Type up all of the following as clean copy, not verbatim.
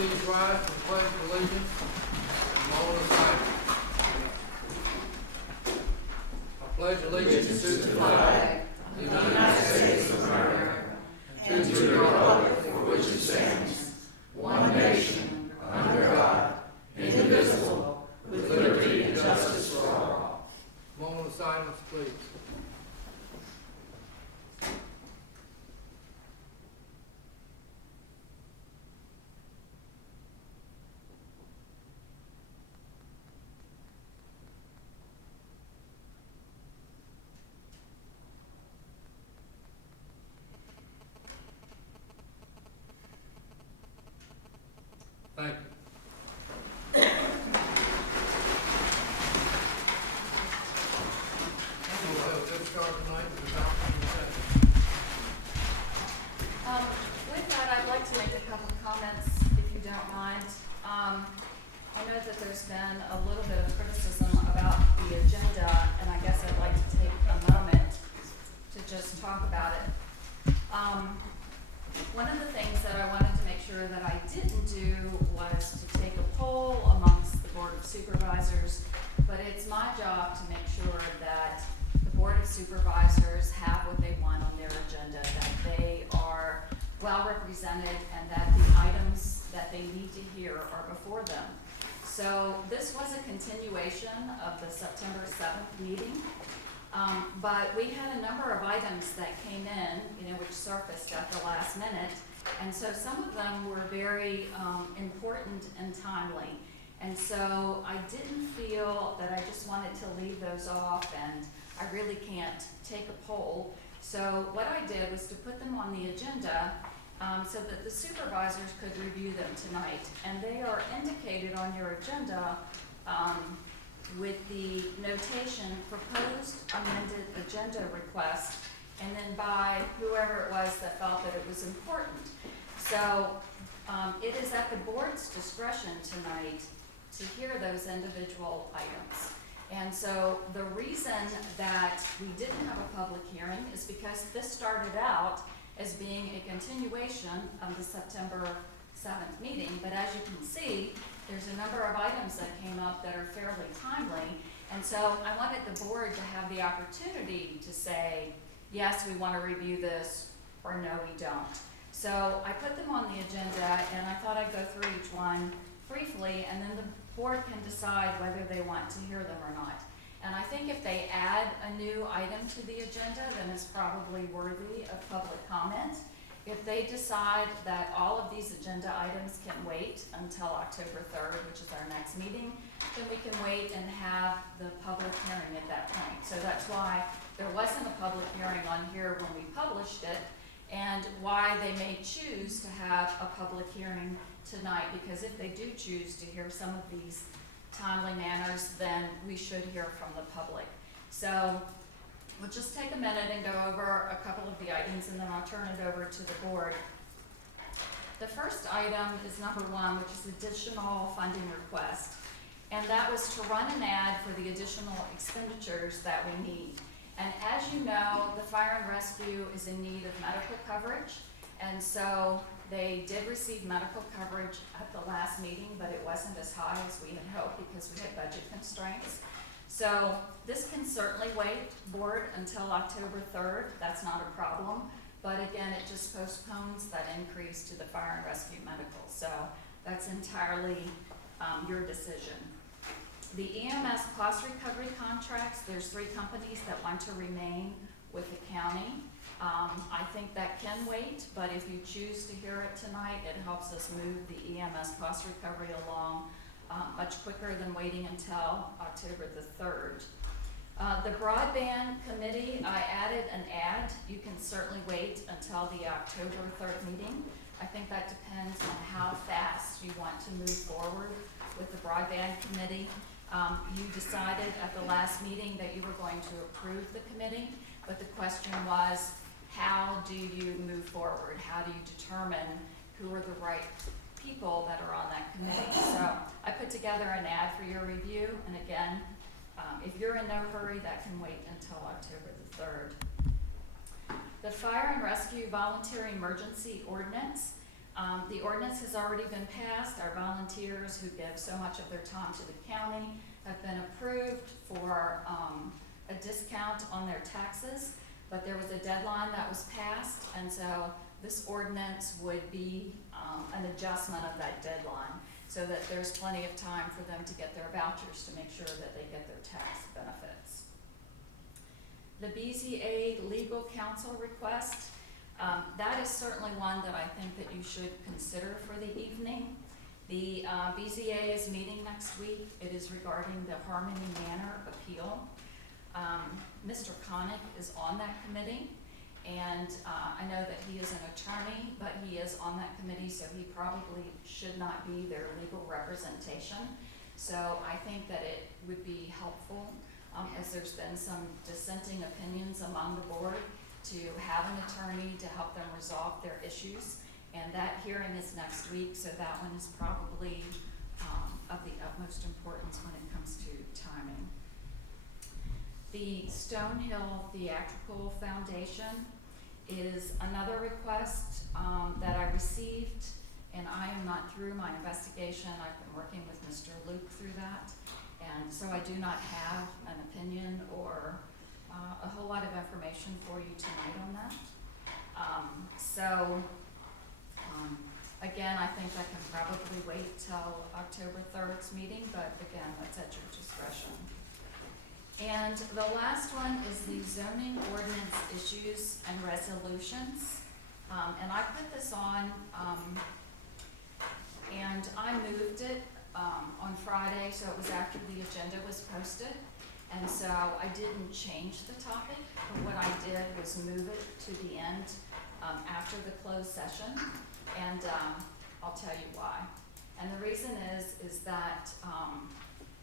please rise for the pledge of allegiance? Moment of silence. I pledge allegiance to the flag of the United States of America and to the republic for which it stands, one nation, under God, indivisible, with liberty and justice for all. Moment of silence, please. Thank you. Let's start tonight with adoption of the consent. With that, I'd like to make a couple of comments, if you don't mind. I know that there's been a little bit of criticism about the agenda, and I guess I'd like to take a moment to just talk about it. One of the things that I wanted to make sure that I didn't do was to take a poll amongst the Board of Supervisors, but it's my job to make sure that the Board of Supervisors have what they want on their agenda, that they are well represented, and that the items that they need to hear are before them. So this was a continuation of the September 7th meeting. But we had a number of items that came in, which surfaced at the last minute. And so some of them were very important and timely. And so I didn't feel that I just wanted to leave those off, and I really can't take a poll. So what I did was to put them on the agenda so that the supervisors could review them tonight. And they are indicated on your agenda with the notation proposed amended agenda request, and then by whoever it was that felt that it was important. So it is at the board's discretion tonight to hear those individual items. And so the reason that we didn't have a public hearing is because this started out as being a continuation of the September 7th meeting, but as you can see, there's a number of items that came up that are fairly timely, and so I wanted the board to have the opportunity to say, yes, we want to review this, or no, we don't. So I put them on the agenda, and I thought I'd go through each one briefly, and then the board can decide whether they want to hear them or not. And I think if they add a new item to the agenda, then it's probably worthy of public comment. If they decide that all of these agenda items can wait until October 3rd, which is our next meeting, then we can wait and have the public hearing at that point. So that's why there wasn't a public hearing on here when we published it, and why they may choose to have a public hearing tonight, because if they do choose to hear some of these timely manners, then we should hear from the public. So we'll just take a minute and go over a couple of the items, and then I'll turn it over to the board. The first item is number 1, which is additional funding request. And that was to run an ad for the additional expenditures that we need. And as you know, the fire and rescue is in need of medical coverage. And so they did receive medical coverage at the last meeting, but it wasn't as high as we had hoped because we had budget constraints. So this can certainly wait, board, until October 3rd. That's not a problem. But again, it just postpones that increase to the fire and rescue medical. So that's entirely your decision. The EMS cost recovery contracts, there's 3 companies that want to remain with the county. I think that can wait, but if you choose to hear it tonight, it helps us move the EMS cost recovery along much quicker than waiting until October the 3rd. The broadband committee, I added an ad. You can certainly wait until the October 3rd meeting. I think that depends on how fast you want to move forward with the broadband committee. You decided at the last meeting that you were going to approve the committee, but the question was, how do you move forward? How do you determine who are the right people that are on that committee? So I put together an ad for your review, and again, if you're in no hurry, that can wait until October the 3rd. The Fire and Rescue Voluntary Emergency Ordinance, The ordinance has already been passed. Our volunteers who give so much of their time to the county have been approved for a discount on their taxes, but there was a deadline that was passed, and so this ordinance would be an adjustment of that deadline so that there's plenty of time for them to get their vouchers to make sure that they get their tax benefits. The BZA legal counsel request, that is certainly one that I think that you should consider for the evening. The BZA is meeting next week. It is regarding the Harmony Manor appeal. Mr. Connick is on that committee, and I know that he is an attorney, but he is on that committee, so he probably should not be their legal representation. So I think that it would be helpful, as there's been some dissenting opinions among the board, to have an attorney to help them resolve their issues. And that hearing is next week, so that one is probably of the utmost importance when it comes to timing. The Stonehill Theatrical Foundation is another request that I received, and I am not through my investigation. I've been working with Mr. Luke through that, and so I do not have an opinion or a whole lot of information for you tonight on that. Again, I think I can probably wait till October 3rd's meeting, but again, that's at your discretion. And the last one is the zoning ordinance issues and resolutions. And I put this on, and I moved it on Friday, so it was after the agenda was posted. And so I didn't change the topic, but what I did was move it to the end after the closed session, and I'll tell you why. And the reason is that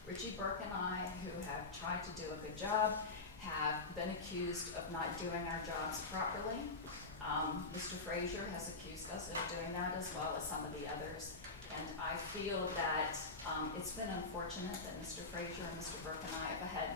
Richie Burke and I, who have tried to do a good job, have been accused of not doing our jobs properly. Mr. Frazier has accused us of doing that, as well as some of the others. And I feel that it's been unfortunate that Mr. Frazier and Mr. Burke and I have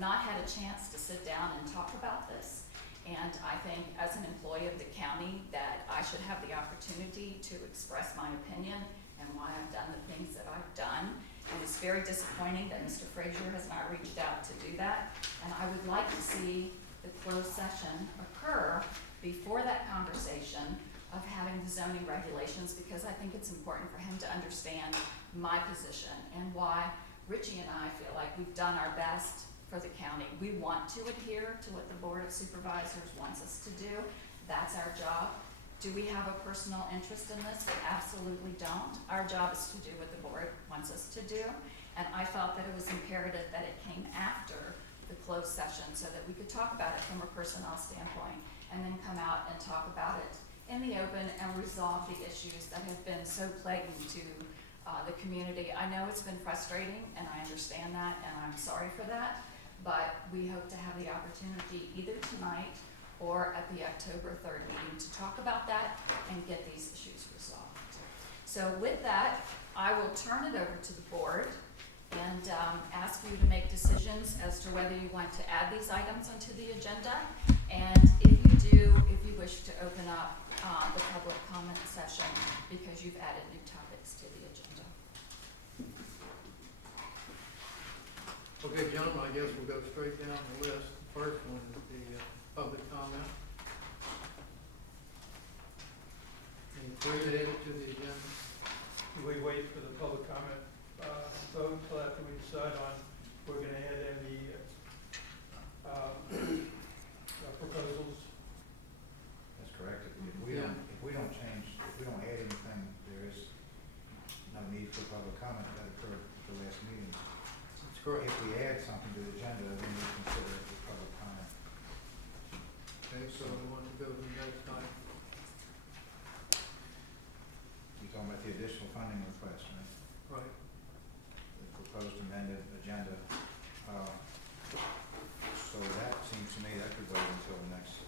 not had a chance to sit down and talk about this. And I think as an employee of the county that I should have the opportunity to express my opinion and why I've done the things that I've done. And it's very disappointing that Mr. Frazier has not reached out to do that. And I would like to see the closed session occur before that conversation of having the zoning regulations, because I think it's important for him to understand my position and why Richie and I feel like we've done our best for the county. We want to adhere to what the Board of Supervisors wants us to do. That's our job. Do we have a personal interest in this? We absolutely don't. Our job is to do what the board wants us to do. And I felt that it was imperative that it came after the closed session so that we could talk about it from a personnel standpoint and then come out and talk about it in the open and resolve the issues that have been so plaguing to the community. I know it's been frustrating, and I understand that, and I'm sorry for that, but we hope to have the opportunity either tonight or at the October 3rd meeting to talk about that and get these issues resolved. So with that, I will turn it over to the board and ask you to make decisions as to whether you want to add these items onto the agenda. And if you do, if you wish to open up the public comment session because you've added new topics to the agenda. Okay, gentlemen, I guess we'll go straight down the list. The first one is the public comment. Any further added to the agenda? We wait for the public comment vote until after we decide on, we're gonna add in the proposals. That's correct. If we don't change, if we don't add anything, there is no need for public comment that occurred at the last meeting. That's correct. If we add something to the agenda, then we consider it a public comment. Okay, so we want to go to the next item. You're talking about the additional funding request, right? Right. The proposed amended agenda. So that seems to me that could wait until the next,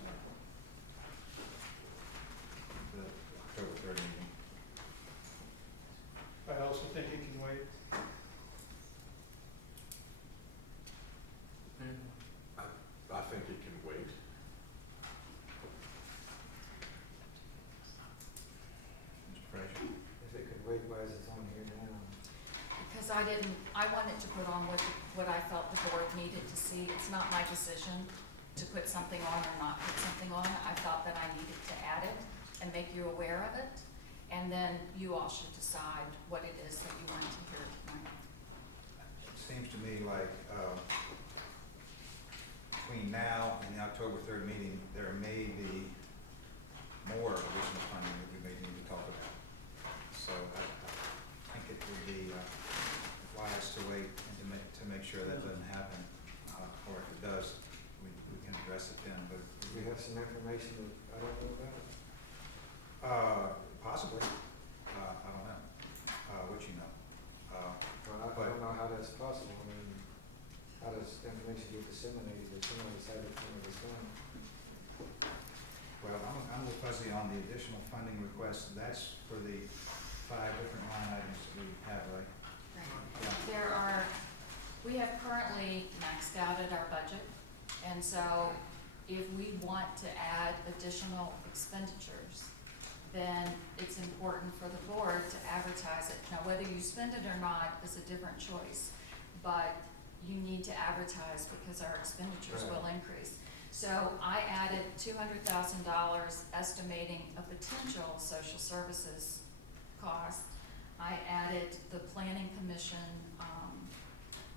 the October 3rd meeting. I also think it can wait. And I think it can wait. Mr. wait, why is it on here now? Because I wanted to put on what I felt the board needed to see. It's not my decision to put something on or not put something on. I felt that I needed to add it and make you aware of it. And then you all should decide what it is that you want to hear tonight. It seems to me like, between now and the October 3rd meeting, there may be more additional funding that we may need to talk about. So I think it would be wise to wait and to make sure that doesn't happen. Or if it does, we can address it then, but. Do we have some information that I don't know about? Possibly. I don't know. What you know. Well, I don't know how that's possible. I mean, how does information get disseminated if someone decided to come this one? Well, I'm a little fuzzy on the additional funding request. That's for the 5 different line items that we have, right? Yeah. We have currently maxed out at our budget, and so if we want to add additional expenditures, then it's important for the board to advertise it. Now, whether you spend it or not is a different choice, but you need to advertise because our expenditures will increase. So I added $200,000 estimating a potential social services cost. I added the planning commission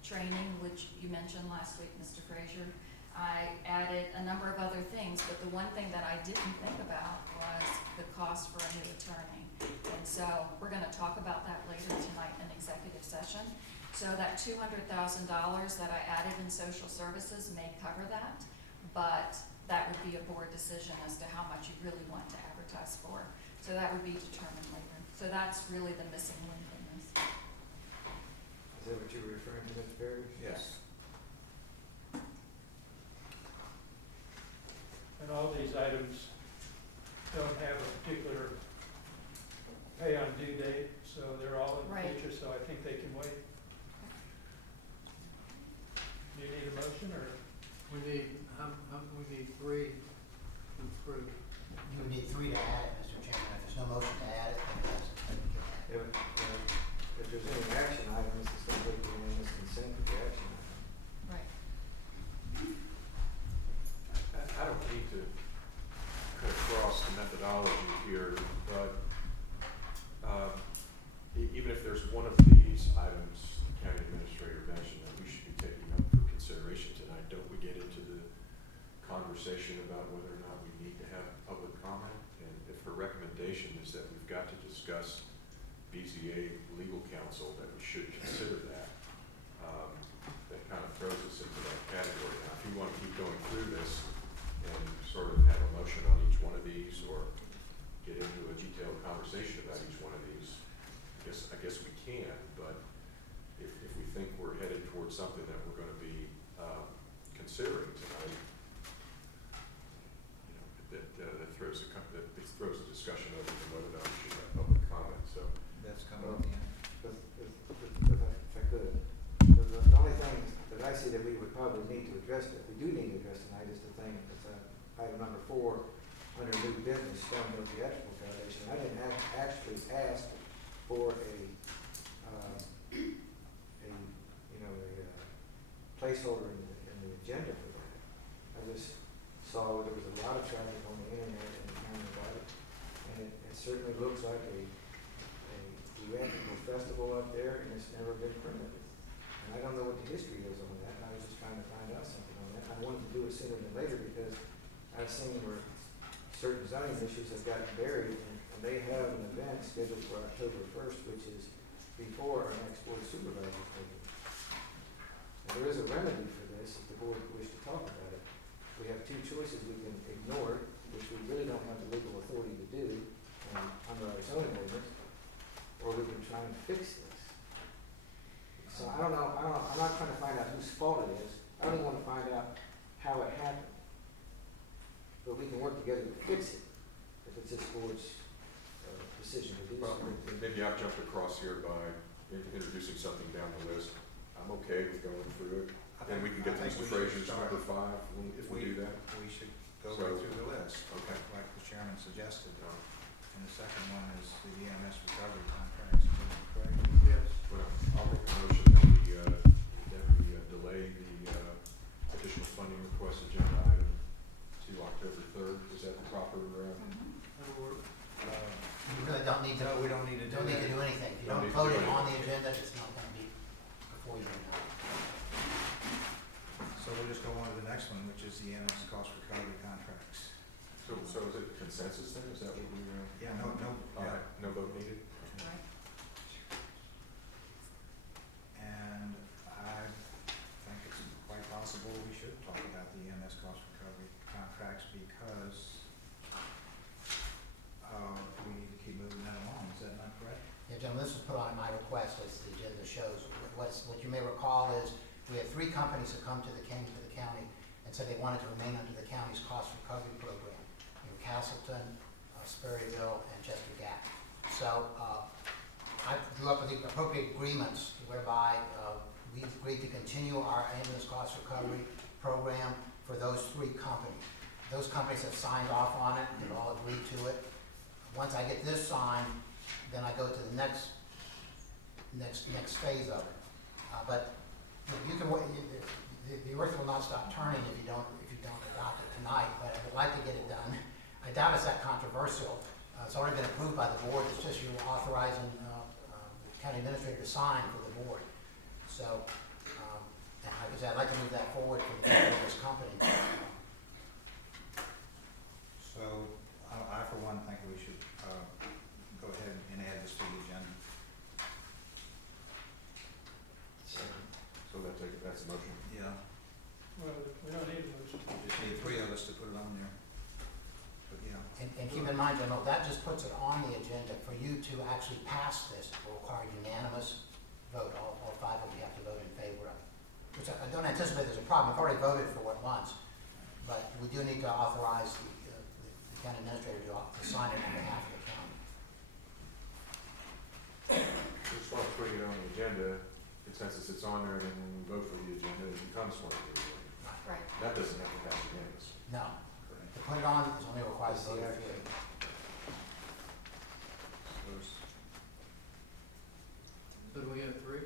training, which you mentioned last week, Mr. Frazier. I added a number of other things, but the one thing that I didn't think about was the cost for a new attorney. And so we're gonna talk about that later tonight in executive session. So that $200,000 that I added in social services may cover that, but that would be a board decision as to how much you really want to advertise for. So that would be determined later. So that's really the missing link in this. Is that what you were referring to, Mr. Perry? Yes. And all these items don't have a particular pay on due date, so they're all in the Right. future, so I think they can wait. Do you need a motion, or? We need, we need 3 to approve. You would need 3 to add it, Mr. Chairman. If there's no motion to add it, then it doesn't get added. If there's any action items, it's going to take unanimous consent for the action item. Right. I don't need to cut across the methodology here, but even if there's one of these items the county administrator mentioned that we should be taking up for consideration tonight, don't we get into the conversation about whether or not we need to have public comment? And if her recommendation is that we've got to discuss BZA legal counsel, that we should consider that, that kind of throws us into that category. Now, if you want to keep going through this and sort of have a motion on each one of these, or get into a detailed conversation about each one of these, I guess we can, but if we think we're headed towards something that we're going to be considering tonight, that throws a discussion over to whether or not we should have public comment. So That's coming up again. If I could, the only thing that I see that we would probably need to address, that we do need to address tonight, is the thing that's item number 4 under new business, Stone Hill Theatrical Foundation. I didn't actually ask for a placeholder in the agenda for that. I just saw there was a lot of traffic on the internet and hearing about it, and it certainly looks like a theatrical festival up there, and it's never been permitted. And I don't know what the history is on that, and I was just trying to find out something on that. I wanted to do it sooner than later because I've seen where certain zoning issues have gotten buried, and they have an event scheduled for October 1st, which is before our next board of supervisors meeting. And there is a remedy for this if the board wishes to talk about it. We have 2 choices. We can ignore it, which we really don't have the legal authority to do under our zoning ordinance, or we can try and fix this. So I don't know, I'm not trying to find out whose fault it is. I only want to find out how it happened. But we can work together to fix it, if it's this board's decision to do so. well, maybe I've jumped across here by introducing something down the list. I'm okay with going through it. And we can get to Mr. Frazier's number 5 if we do that. We should go So- right through the list. Okay. Like the chairman suggested. And the second one is the EMS recovery contracts. You really don't need to. No, we don't need to do Don't need to that. do anything. If you Don't don't need to vote do it on the anything. agenda, it's not gonna be before you know. So we'll just go on to the next one, which is the EMS cost recovery contracts. So is it consensus then? Is that what we, Yeah, no, all right, no vote needed? Right. and I think it's quite possible we should talk about the EMS cost recovery contracts because we need to keep moving that along, is that not correct? Yeah, gentlemen, this was put on at my request, as the agenda shows. What you may recall is, we had 3 companies that came to the county and said they wanted to remain under the county's cost recovery program. Castleton, Sperryville, and Chester Gap. So, I drew up the appropriate agreements whereby, we agreed to continue our ambulance cost recovery program for those 3 companies. Those companies have signed off on it, they've all agreed to it. Once I get this signed, then I go to the next phase of it. But you can, the earth will not stop turning if you don't adopt it tonight, but I would like to get it done. I doubt it's that controversial. It's already been approved by the board, it's just you're authorizing, the county administrator to sign for the board. So, and like I said, I'd like to move that forward for the people of this company. So, I for one think we should, go ahead and add this to the agenda. So that's a motion. Yeah. Well, we don't need a motion. Just need 3 of us to put it on there. But, yeah. And keep in mind, General, that just puts it on the agenda. For you to actually pass this, it will require unanimous vote. All 5 of you have to vote in favor of it. Which I don't anticipate there's a problem. I've already voted for it once. But we do need to authorize the county administrator to sign it on behalf of the county. Just want to put it on the agenda, consensus it's on there, then when we vote for the agenda, it becomes one of the agenda. Right. That doesn't have to pass unanimous. No. Correct. To put it on is only required to vote of 3. So do we have 3?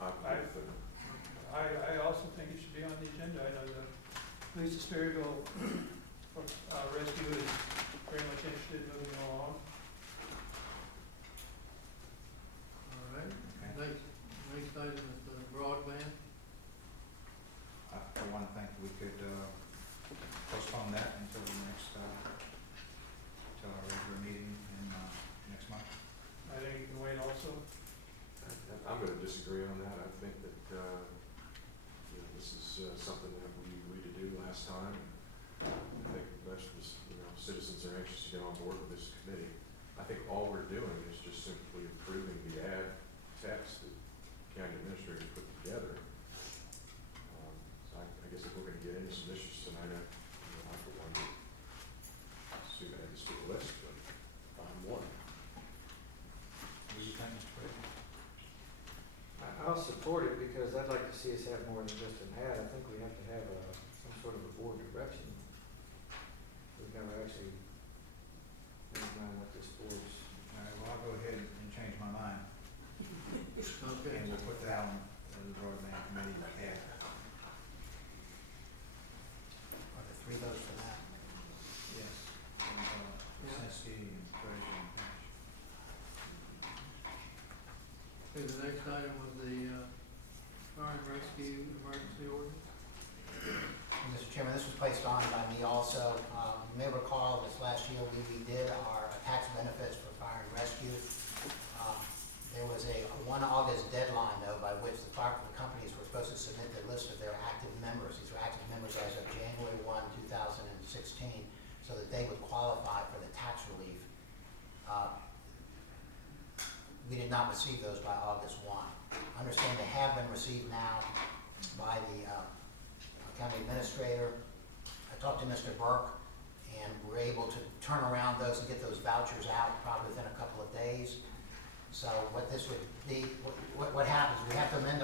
I also think it should be on the agenda. I know the police of Sperryville rescue is very much interested in moving along. All right. Okay. Next item is the broadband. I for one think we could, postpone that until the next, till our regular meeting in, next month. I think you can wait also. I'm going to disagree on that. I think that, this is something that we agreed to do last time. I think most of the, citizens are anxious to get on board with this committee. I think all we're doing is just simply approving the ad text that county administrator put together. So I guess if we're going to get into some issues tonight, I for one would assume add this to the list, but I'm one. What do you think, Mr. President? I'll support it because I'd like to see us have more than just an ad. I think we have to have some sort of a board direction. We've got to actually mind what this board's. All right, well, I'll go ahead and change my mind, Okay. and we'll put that on the broadband committee ad. Are there 3 votes for that? Yes. And, Yeah. Sensi and Frazier and Cash. Okay, the next item was the fire and rescue emergency ordinance. Mr. Chairman, this was placed on by me also. You may recall this last year we redid our tax benefits for fire and rescue. There was a 1 August deadline though by which the companies were supposed to submit their list of their active members. These were active members as of January 1, 2016, so that they would qualify for the tax relief. We did not receive those by August 1. I understand they have been received now by the county administrator. I talked to Mr. Burke, and we're able to turn around those and get those vouchers out probably within a couple of days. So what this would be, what happens, we have to amend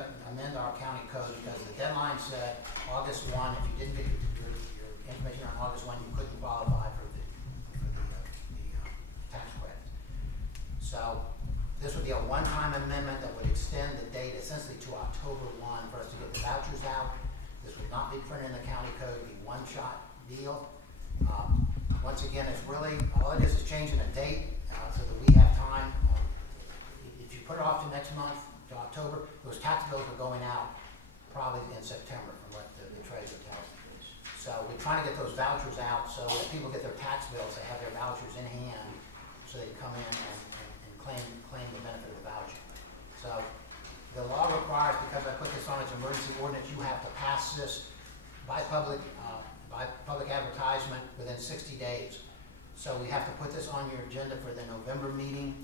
our county code because the deadline said August 1. If you didn't get your information on August 1, you couldn't qualify for the tax credit. So this would be a one-time amendment that would extend the date essentially to October 1 for us to get the vouchers out. This would not be printed in the county code, it'd be a one-shot deal. Once again, it's really, all it is changing a date so that we have next month to October. Those tax bills are going out probably in September from what the treasurer tells me. So we're trying to get those vouchers out, so if people get their tax bills, they have their vouchers in hand, so they can come in and claim the benefit of the voucher. So the law requires, because I put this on as an emergency ordinance, you have to pass this by public advertisement within 60 days. So we have to put this on your agenda for the November meeting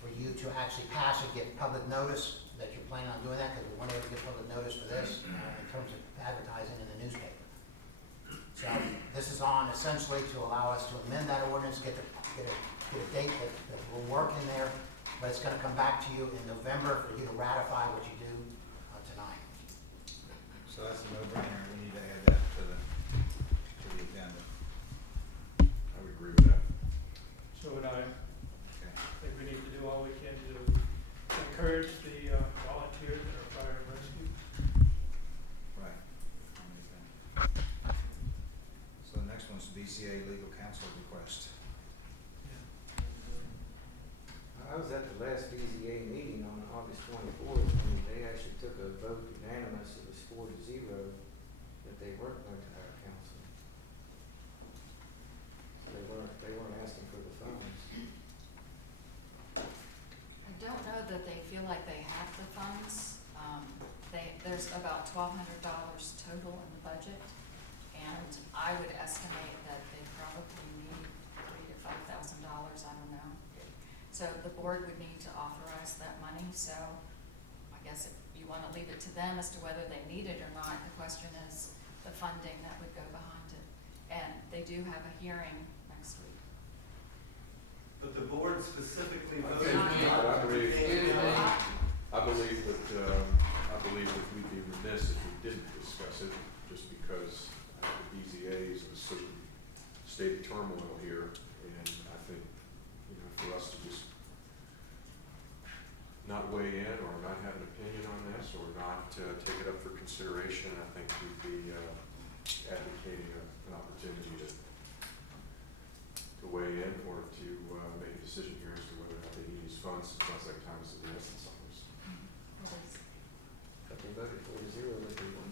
for you to actually pass it, give public notice that you're planning on doing that, because we weren't able to get public notice for this in terms of advertising in the newspaper. So this is on essentially to allow us to amend that ordinance, get a date that will work in there, but it's gonna come back to you in November for you to ratify what you do tonight. So that's a no-brainer, we need to add that to the agenda. I would agree with that. So would I. Okay. I think we need to do all we can to encourage the volunteers that are fire and rescue. Right. So the next one's BCA legal counsel request. I was at the last BZA meeting on August 24th, and they actually took a vote unanimous, it was 4-0, that they weren't going to hire counsel. So they weren't asking for the funds. I don't know that they feel like they have the funds. There's about $1,200 total in the budget, and I would estimate that they probably need $3,000 to $5,000, I don't know. So the board would need to authorize that money, so I guess if you want to leave it to them as to whether they need it or not, the question is the funding that would go behind it. And they do have a hearing next week. But the board specifically Not voted. yet. I believe that we'd be remiss if we didn't discuss it, just because the BZA is in a certain state of turmoil here, and I think, for us to just not weigh in or not have an opinion on this or not take it up for consideration, I think we'd be advocating an opportunity to weigh in or to make a decision here as to whether or not they need these funds. It sounds like time is of the essence on this. But they voted 4-0, that they won.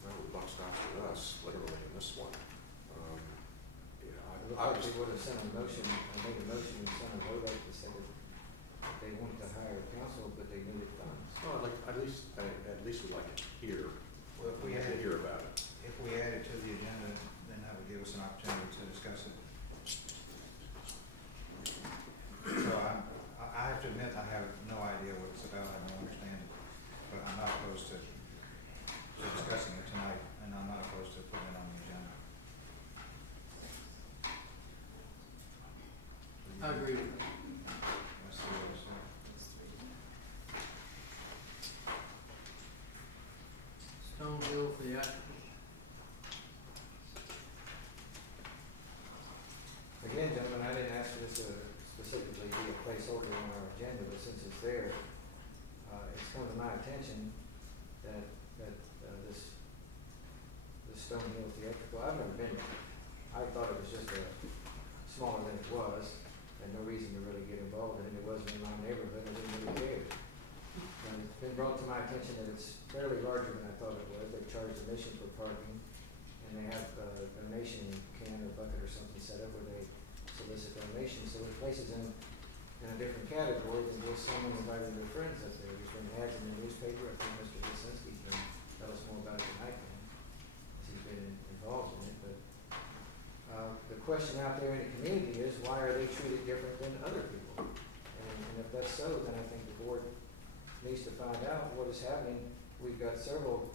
Well, the buck stops with us, literally, in this one. It looked like they would have sent a motion, made a motion and sent a vote up that said that they wanted to hire counsel, but they needed funds. Well, at least we'd like to hear. Well, if we We'd like to add- hear about it. If we add it to the agenda, then that would give us an opportunity to discuss it. So I have to admit, I have no idea what it's about, I have no understanding, but I'm not opposed to discussing it tonight, and I'm not opposed to putting it on the agenda. I agree. Let's see what it's like. Stone Hill Theatrical. Again, gentlemen, I didn't ask for this to specifically be a placeholder on our agenda, but since it's there, it's come to my attention that this Stone Hill Theatrical, I've never been there. I thought it was just smaller than it was, and no reason to really get involved in it. It wasn't in my neighborhood, I didn't really care. And it's been brought to my attention that it's fairly larger than I thought it was. They charge admission for parking, and they have a donation can or bucket or something set up where they solicit donations. So it places them in a different category than just someone inviting their friends up there. There's been ads in the newspaper. I think Mr. Lisinski can tell us more about it than I can, because he's been involved in it. But the question out there in the community is, why are they treated different than other people? And if that's so, then I think the board needs to find out what is happening. We've got several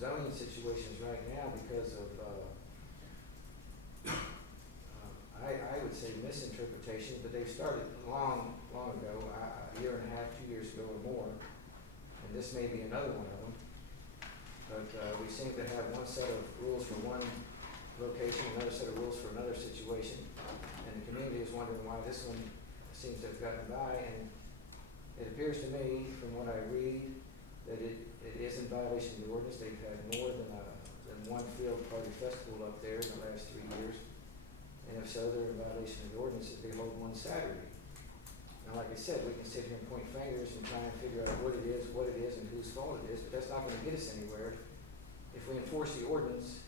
zoning situations right now because of, I would say misinterpretation, but they've started long ago, a year and a half, 2 years ago or more, and this may be another one of them. But we seem to have one set of rules for one location, another set of rules for another situation, and the community is wondering why this one seems to have gotten by, and it appears to me, from what I read, that it is in violation of the ordinance. They've had more than one field party festival up there in the last 3 years, and if so, they're in violation of the ordinance if they hold one Saturday. Now, like I I said, we can sit here and point fingers and try and figure out what it is, and whose fault it is, but that's not gonna get us anywhere. If we enforce the ordinance,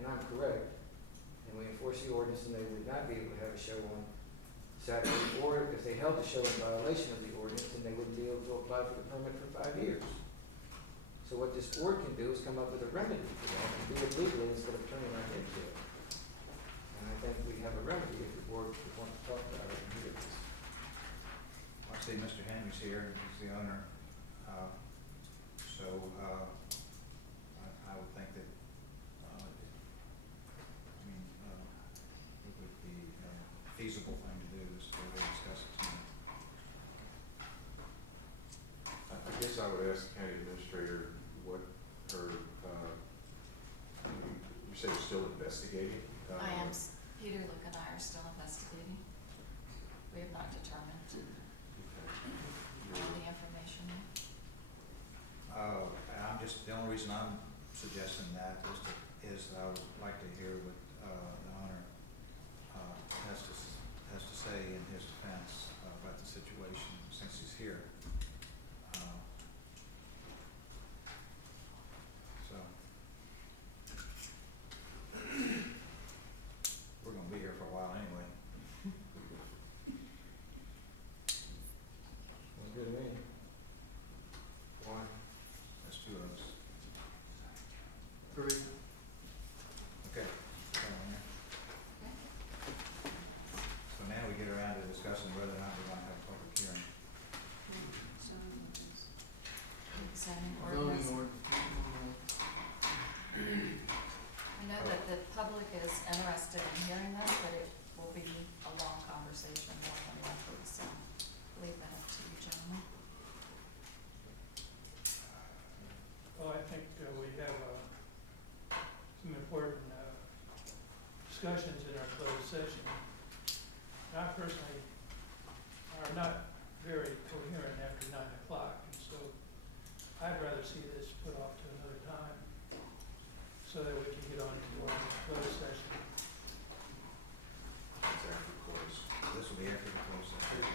and I'm correct, and we enforce the ordinance, then they would not be able to have a show on Saturday, or if they held the show in violation of the ordinance, then they wouldn't be able to apply for the permit for 5 years. So what this board can do is come up with a remedy for that, and do it legally instead of turning our head to it. And I think we have a remedy if the board would want to talk about it and hear this. I see Mr. Henry's here, he's the owner. I would think that, it would be a feasible thing to do is to discuss it tonight. I guess I would ask the county administrator what her, you say you're still investigating? I am, Peter, Luke and I are still investigating. We have not determined all the information. And I'm just, the only reason I'm suggesting that is I would like to hear what, the owner, has to say in his defense about the situation since he's here. So, we're gonna be here for a while anyway. Sounds good to me. Why? That's two of us. 3. Okay. So now we get around to discussing whether or not we're gonna have a public hearing. Zoning Zoning ordinance. ordinance. I know that the public is interested in hearing this, but it will be a long conversation more than likely, so leave that up to you, gentlemen. Well, I think we have some important discussions in our closed session. I personally are not very coherent after 9 o'clock, and so I'd rather see this put off to another time so that we can get on to our closed session. It's after close. This will be after the closed session.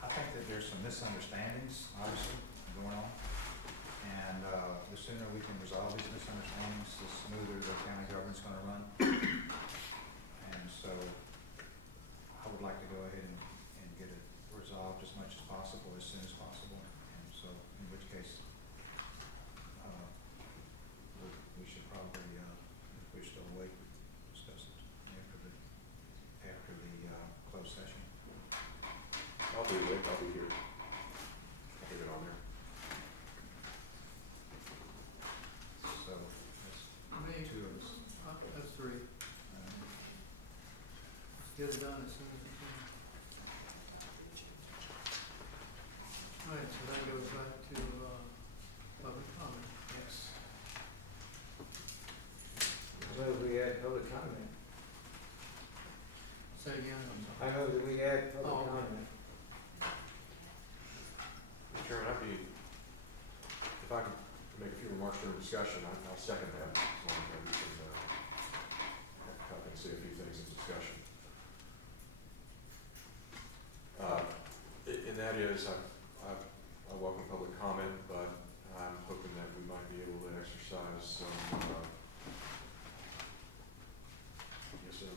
I think that there's some misunderstandings, obviously, going on. And the sooner we can resolve these misunderstandings, the smoother the county government's gonna run. And so I would like to go ahead and get it resolved as much as possible, as soon as possible. And so, in which case, we should probably, if we're still awake, discuss it after the closed session. I'll be awake, I'll be here. I'll get it on there. So that's Me, two of us. that's 3. Get it done as soon as we can. All right, so that goes back to public comment. Yes. I move we add public comment. Say again. I move that we add public Oh, okay. comment. Mr. Chairman, if I could make a few remarks during discussion, I'll second that, as long as we can, I can say a few things in discussion. And that is, I welcome public comment, but I'm hoping that we might be able to exercise some,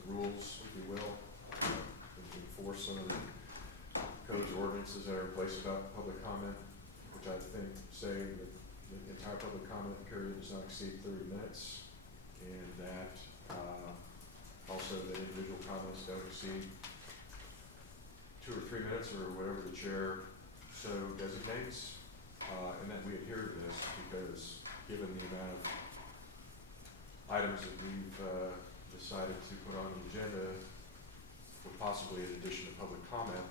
rules, if you will, and enforce some of the codes or ordinances that are in place about public comment, which I think say that the entire public comment period does not exceed 30 minutes, and that also that individual comments don't exceed 2 or 3 minutes, or whatever the chair so designates, and that we adhere to this, because given the amount of items that we've decided to put on the agenda, with possibly an addition of public comment,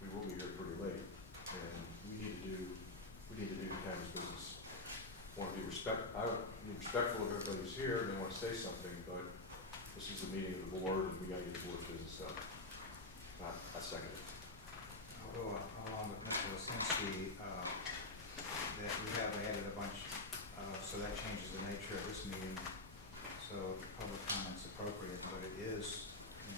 we will be here pretty late, and we need to do the county's business. I would be respectful of everybody who's here, and they want to say something, but this is a meeting of the board, and we gotta get the board's business done. I second it. I'll go along with Mr. Lisinski, that we have added a bunch, so that changes the nature of this meeting. So public comment's appropriate, but it is, in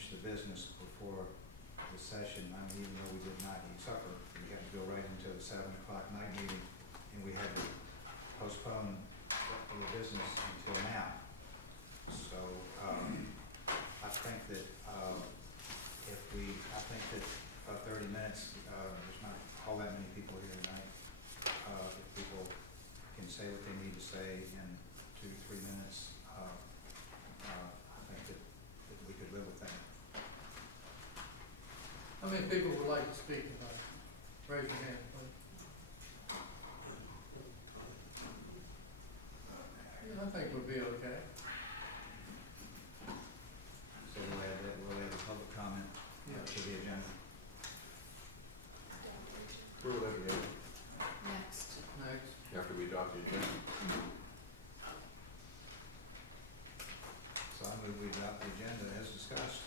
finish the business before the session. I mean, even though we did not eat supper, we had to go right into the 7 o'clock night meeting, and we had to postpone the business until now. So, I think that, I think that 30 minutes, there's not all that many people here tonight. If people can say what they need to say in 2-3 minutes, I think that we could live with that. How many people would like to speak tonight? Raise your hand, please. Yeah, I think we'll be okay. So we'll add a public comment Yeah. to the agenda. Where will that be at? Next. Next. After we adopt the agenda? So I move we adopt the agenda as discussed.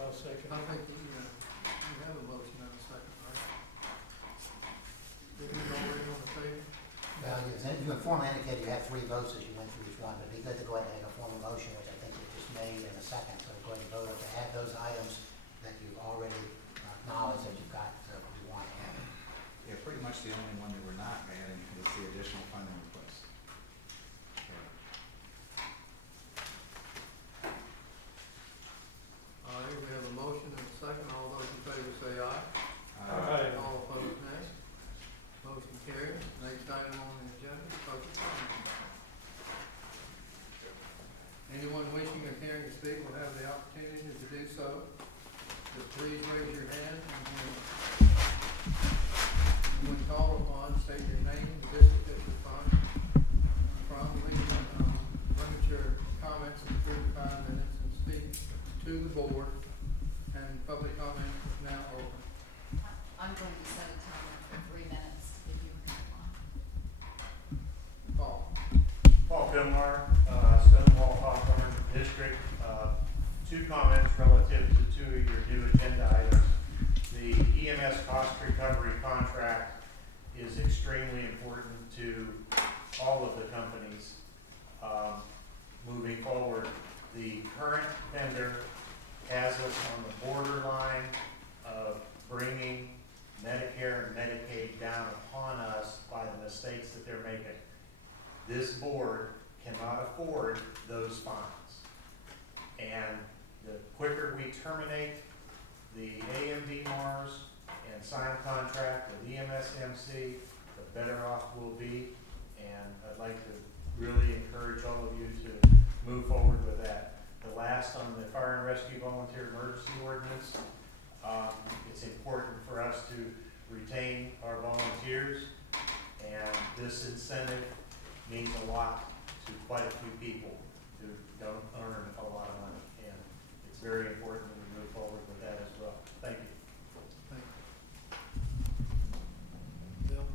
I'll second. I think, you have a motion in a second, right? Did we already on the table? Well, you informally indicated you have 3 votes as you went through each one, but it'd be good to go ahead and make a formal motion, which I think you just made in a second. So we're going to vote to add those items that you've already acknowledged that you've got, you want to add. Yeah, pretty much the only one that we're not adding is the additional funding request. All right, we have a motion and a second. All those in favor say aye. Aye. All opposed, nay. Motion carries. Next item on the agenda is public comment. Anyone wishing or caring to speak will have the opportunity to do so. Just please raise your hand and when called upon, state your name, the district that you're from. Please limit your comments to 35 minutes and speak to the board. And public comment is now open. I'm going to set a timer for 3 minutes to give you a guideline. Paul. Paul Kumar, Stonewall Hawthorne District. 2 comments relative to 2 of your new agenda items. The EMS cost recovery contract is extremely important to all of the companies moving forward. The current vendor has us on the borderline of bringing Medicare and Medicaid down upon us by the mistakes that they're making. This board cannot afford those fines. And the quicker we terminate the AMD MARS and sign contract with EMSMC, the better off we'll be. And I'd like to really encourage all of you to move forward with that. The last on the Fire and Rescue Volunteer Emergency Ordinance, it's important for us to retain our volunteers, and this incentive means a lot to quite a few people who don't earn a lot of money, and it's very important that we move forward with that as well. Thank you. Thank you. Bill?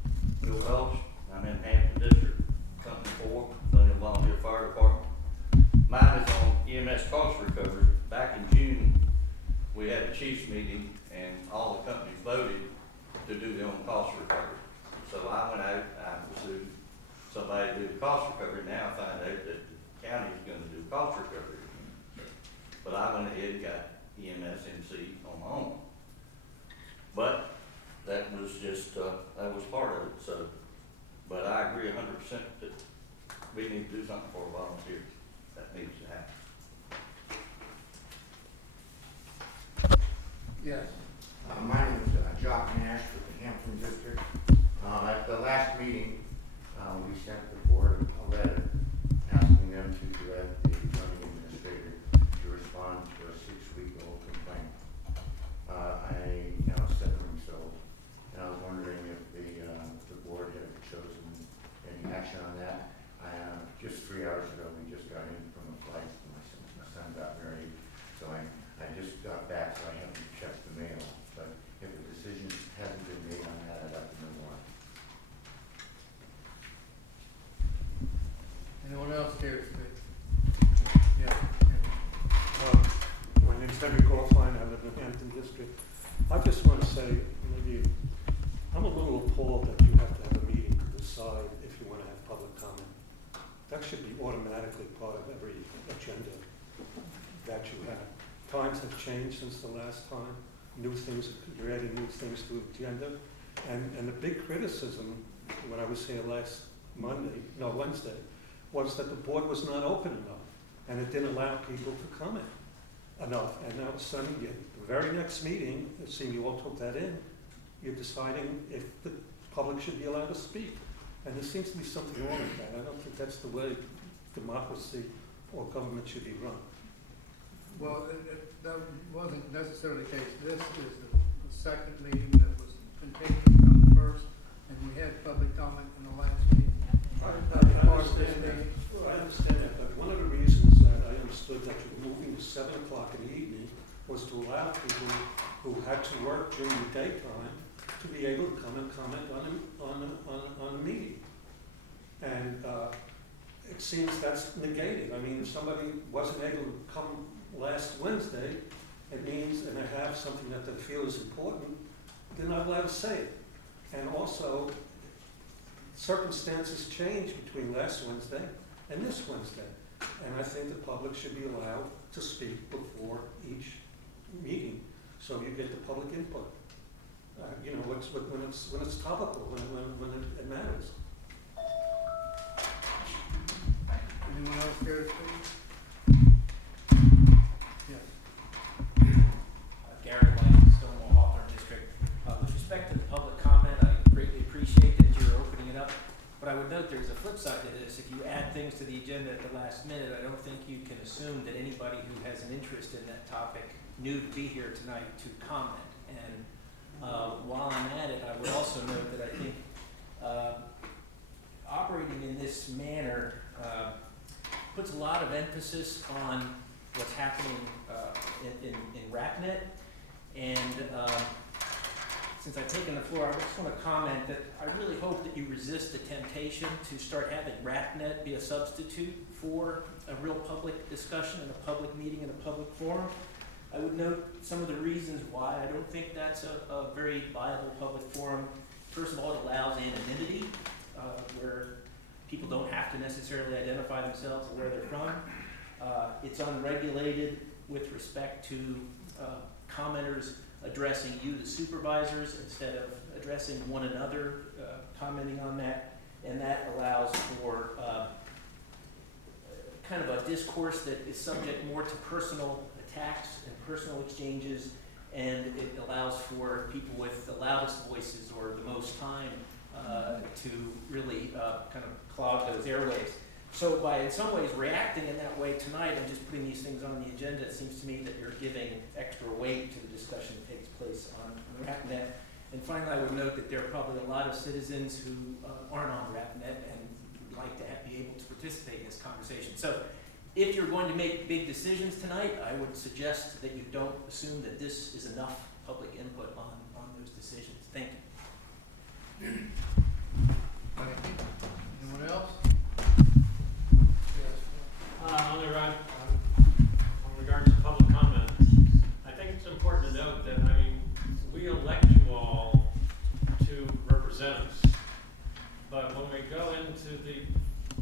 Bill Welch, I'm in Hampton District, Company 4, London Volunteer Fire Department. Mine is on EMS cost recovery. Back in June, we had a chiefs meeting and all the companies voted to do their own cost recovery. So I went out, I pursued somebody to do the cost recovery. Now I find out that the county is gonna do cost recovery. But I went ahead and got EMSMC on my own. But that was just, that was part of it, so. But I agree 100% that we need to do something for our volunteers. That needs to happen. Yes. My name is Jock Nash with the Hampton District. At the last meeting, we sent the board a letter asking them to direct the zoning administrator to respond to a 6-week-old complaint. I now 7 weeks old, and I was wondering if the board had chosen any action on that. Just 3 hours ago, we just got in from a flight. My son got married, so I just got back, so I haven't checked the mail. But if a decision hasn't been made on that, I'd like to know why. Anyone else care to speak? Yeah. My name's Henry Coughlin, I live in the Hampton District. I just want to say, maybe, I'm a little appalled that you have to have a meeting to decide if you want to have public comment. That should be automatically part of every agenda that you have. times have changed since the last time. New things, you're adding new things to the agenda. And the big criticism, when I was here last Wednesday, was that the board was not open enough, and it didn't allow people to comment enough. And now suddenly, the very next meeting, it seemed you all took that in, you're deciding if the public should be allowed to speak. And there seems to be something wrong with that. I don't think that's the way democracy or government should be run. Well, that wasn't necessarily the case. This is the second meeting that was continued from the first, and we had public comment in the last meeting. I understand that, but one of the reasons that I understood that you're moving to 7 o'clock in the evening was to allow people who had to work during the daytime to be able to come and comment on the meeting. And it seems that's negated. I mean, if somebody wasn't able to come last Wednesday, it means, and they have something that they feel is important, they're not allowed to say it. And also, circumstances change between last Wednesday and this Wednesday. And I think the public should be allowed to speak before each meeting, so you get the public input. When it's topical, when it matters. Anyone else care to speak? Yes. Gary Lane, Stonewall Hawthorne District. With respect to the public comment, I greatly appreciate that you're opening it up. But I would note there's a flip side to this. If you add things to the agenda at the last minute, I don't think you can assume that anybody who has an interest in that topic knew to be here tonight to comment. And while I'm at it, I would also note that I think operating in this manner puts a lot of emphasis on what's happening in RapNet. And since I've taken the floor, I just want to comment that I really hope that you resist the temptation to start having RapNet be a substitute for a real public discussion and a public meeting and a public forum. I would note some of the reasons why I don't think that's a very viable public forum. First of all, it allows anonymity, where people don't have to necessarily identify themselves or where they're from. It's unregulated with respect to commenters addressing you, the supervisors, instead of addressing one another, commenting on that. And that allows for kind of a discourse that is subject more to personal attacks and personal exchanges, and it allows for people with the loudest voices or the most time to really kind of clog those airwaves. So by in some ways reacting in that way tonight and just putting these things on the agenda, it seems to me that you're giving extra weight to the discussion that takes place on RapNet. And finally, I would note that there are probably a lot of citizens who aren't on RapNet and would like to be able to participate in this conversation. So if you're going to make big decisions tonight, I would suggest that you don't assume that this is enough public input on those decisions. Thank you. Thank you. Anyone else? On regards to public comment, I think it's important to note that, we elect you all to represent us. But when we go into the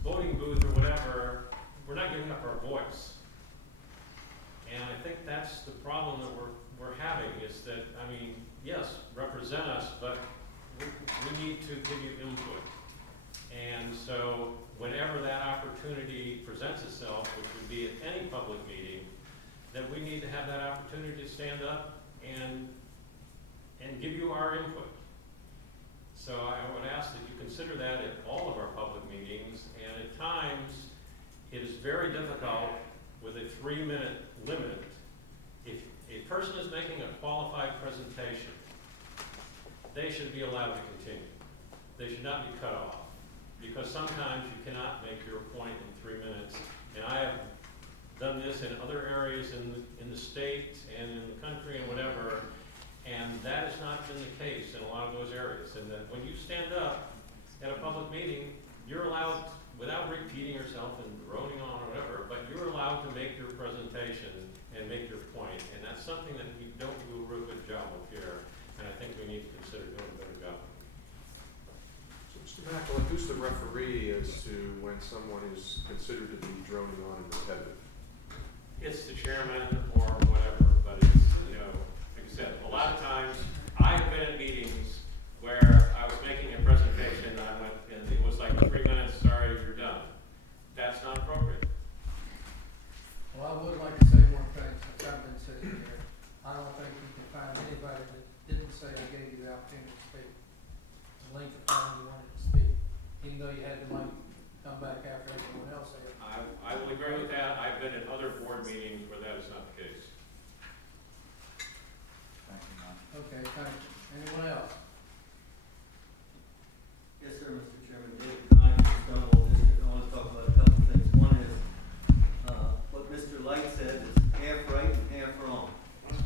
voting booth or whatever, we're not giving up our voice. And I think that's the problem that we're having, is that, yes, represent us, but we need to give you input. And so whenever that opportunity presents itself, which would be at any public meeting, that we need to have that opportunity to stand up and give you our input. So I would ask that you consider that at all of our public meetings, and at times it is very difficult with a 3-minute limit. If a person is making a qualified presentation, they should be allowed to continue. They should not be cut off, because sometimes you cannot make your point in 3 minutes. And I have done this in other areas in the state and in the country and whatever, and that has not been the case in a lot of those areas. And that when you stand up at a public meeting, you're allowed, without repeating yourself and droning on or whatever, but you're allowed to make your presentation and make your point. And that's something that we don't do a real good job of here, and I think we need to consider doing a better job. Mr. Macklin, who's the referee as to when someone is considered to be droning on and repetitive? It's the chairman or whatever. though you had to like come back after everyone else had. I will agree with that. I've been in other board meetings where that is not the case. Thank you, Mike. Okay, thank you. Anyone else? Yes, sir, Mr. Chairman. David Knight from Stonewall District. I want to talk about a couple of things. One is, what Mr. Light said is half right and half wrong.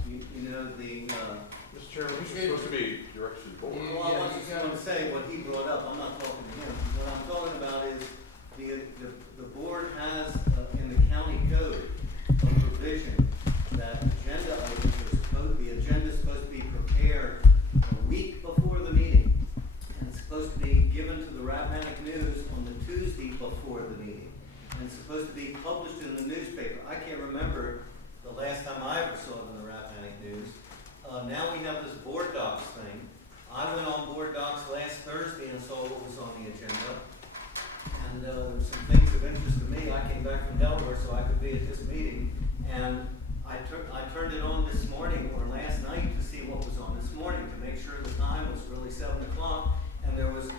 You know, Mr. Chairman, these are supposed to be directed to the board. Yeah. well, I just want to say what he brought up. I'm not talking to him. What I'm talking about is the board has, in the county code, a provision that agenda items the agenda is supposed to be prepared a week before the meeting. And it's supposed to be given to the Rappahannock News on the Tuesday before the meeting. And it's supposed to be published in the newspaper. I can't remember the last time I ever saw it in the Rappahannock News. Now we have this board docs thing. I went on board docs last Thursday and saw what was on the agenda. And some things of interest to me. I came back from Delaware so I could be at this meeting. And I turned it on this morning or last night to see what was on this morning to make sure the time was really 7 o'clock. And there must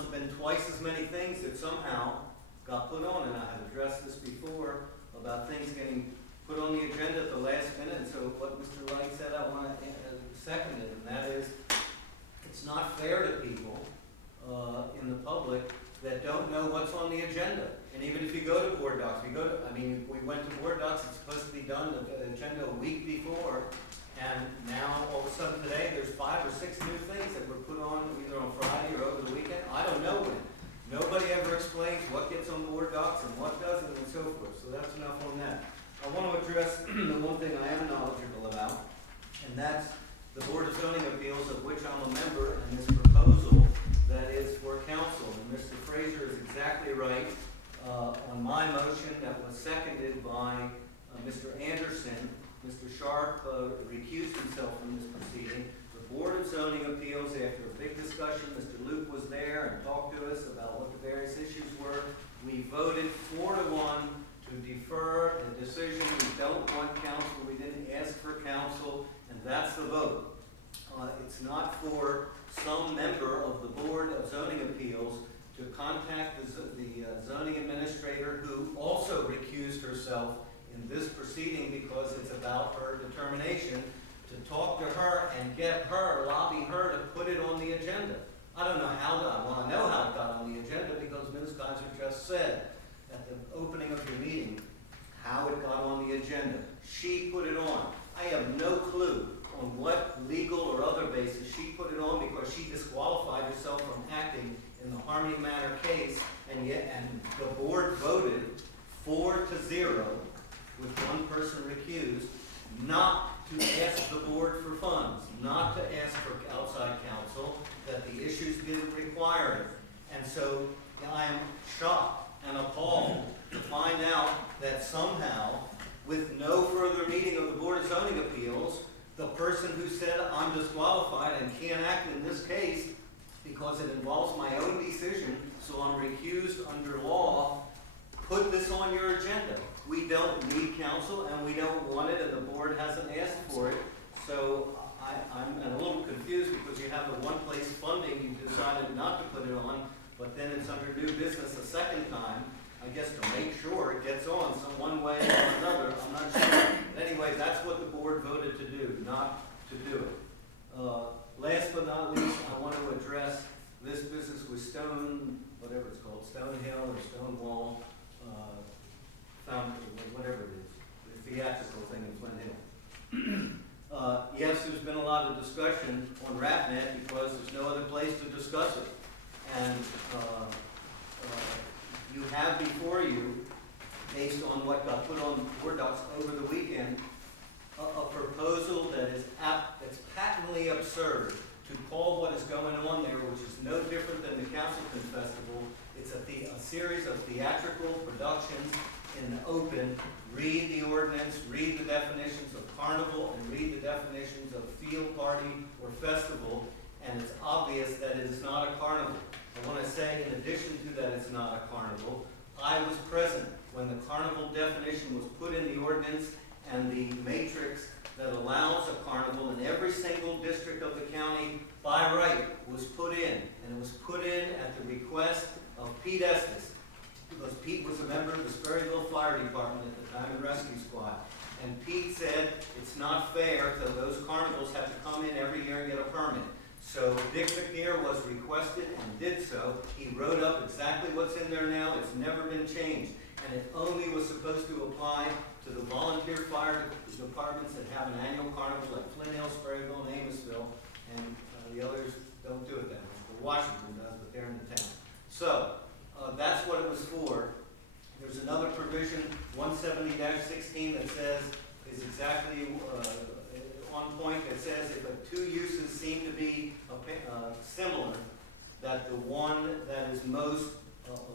have been twice as many things that somehow got put on. And I had addressed this before about things getting put on the agenda at the last minute. And so what Mr. Light said, I want to second it, and that is, it's not fair to people in the public that don't know what's on the agenda. And even if you go to board docs, we went to board docs, it's supposed to be done, the agenda a week before, and now all of a sudden today, there's 5 or 6 new things that were put on either on Friday or over the weekend. I don't know when. Nobody ever explains what gets on board docs and what doesn't and so forth. So that's enough on that. I want to address the one thing I am knowledgeable about, and that's the Board of Zoning Appeals, of which I'm a member, and this proposal that is for council. And Mr. Fraser is exactly right on my motion that was seconded by Mr. Anderson. Mr. Sharp recused himself from this proceeding. The Board of Zoning Appeals, after a big discussion, Mr. Luke was there and talked to us about what the various issues were. We voted 4-1 to defer the decision. We don't want council. We didn't ask for council, and that's the vote. It's not for some member of the Board of Zoning Appeals to contact the zoning administrator, who also recused herself in this proceeding because it's about her determination, to talk to her and get her, lobby her to put it on the agenda. I don't know how, I want to know how it got on the agenda because Ms. Kaiser just said at the opening of your meeting how it got on the agenda. She put it on. I have no clue on what legal or other basis she put it on because she disqualified herself from acting in the Harmony Manor case, and the board voted 4-0 with one person recused, not to ask the board for funds, not to ask for outside counsel, that the issues didn't require it. And so I am shocked and appalled to find out that somehow, with no further meeting of the Board of Zoning Appeals, the person who said I'm disqualified and can't act in this case because it involves my own decision, so I'm recused under law, put this on your agenda. We don't need counsel and we don't want it, and the board hasn't asked for it. So I'm a little confused because you have the one place funding, you decided not to put it on, but then it's under new business a second time, I guess to make sure it gets on some one way or another, I'm not sure. But anyway, that's what the board voted to do, not to do it. Last but not least, I want to address this business with whatever it's called, Stonehill or Stonewall, whatever it is, the theatrical thing in Flint Hill. Yes, there's been a lot of discussion on RapNet because there's no other place to discuss it. And you have before you, based on what got put on board docs over the weekend, a proposal that is that's patently absurd to call what is going on there, which is no different than the Castleton Festival. It's a series of theatrical productions in the open. Read the ordinance, read the definitions of carnival, and read the definitions of field party or festival, and it's obvious that it is not a carnival. I want to say, in addition to that it's not a carnival, I was present when the carnival definition was put in the ordinance and the matrix that allows a carnival in every single district of the county by right was put in. And it was put in at the request of Pete Estes, because Pete was a member of the Sperryville Fire Department at the time, and Rescue Squad. And Pete said it's not fair that those carnivals have to come in every year and get a permit. So Dick McNear was requested and did so. He wrote up exactly what's in there now. It's never been changed. And it only was supposed to apply to the volunteer fire departments that have an annual carnival like Flint Hill, Sperryville, and Amosville. And the others don't do it that way. Washington does, but they're in the town. So that's what it was for. There's another provision, 170-16, that says, is exactly on point, that says if the two uses seem to be similar, that the one that is most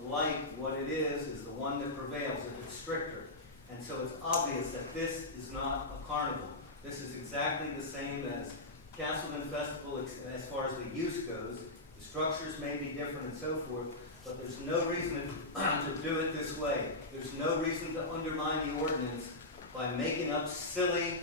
like what it is the one that prevails, if it's stricter. And so it's obvious that this is not a carnival. This is exactly the same as Castleton Festival as far as the use goes. The structures may be different and so forth, but there's no reason to do it this way. There's no reason to undermine the ordinance by making up silly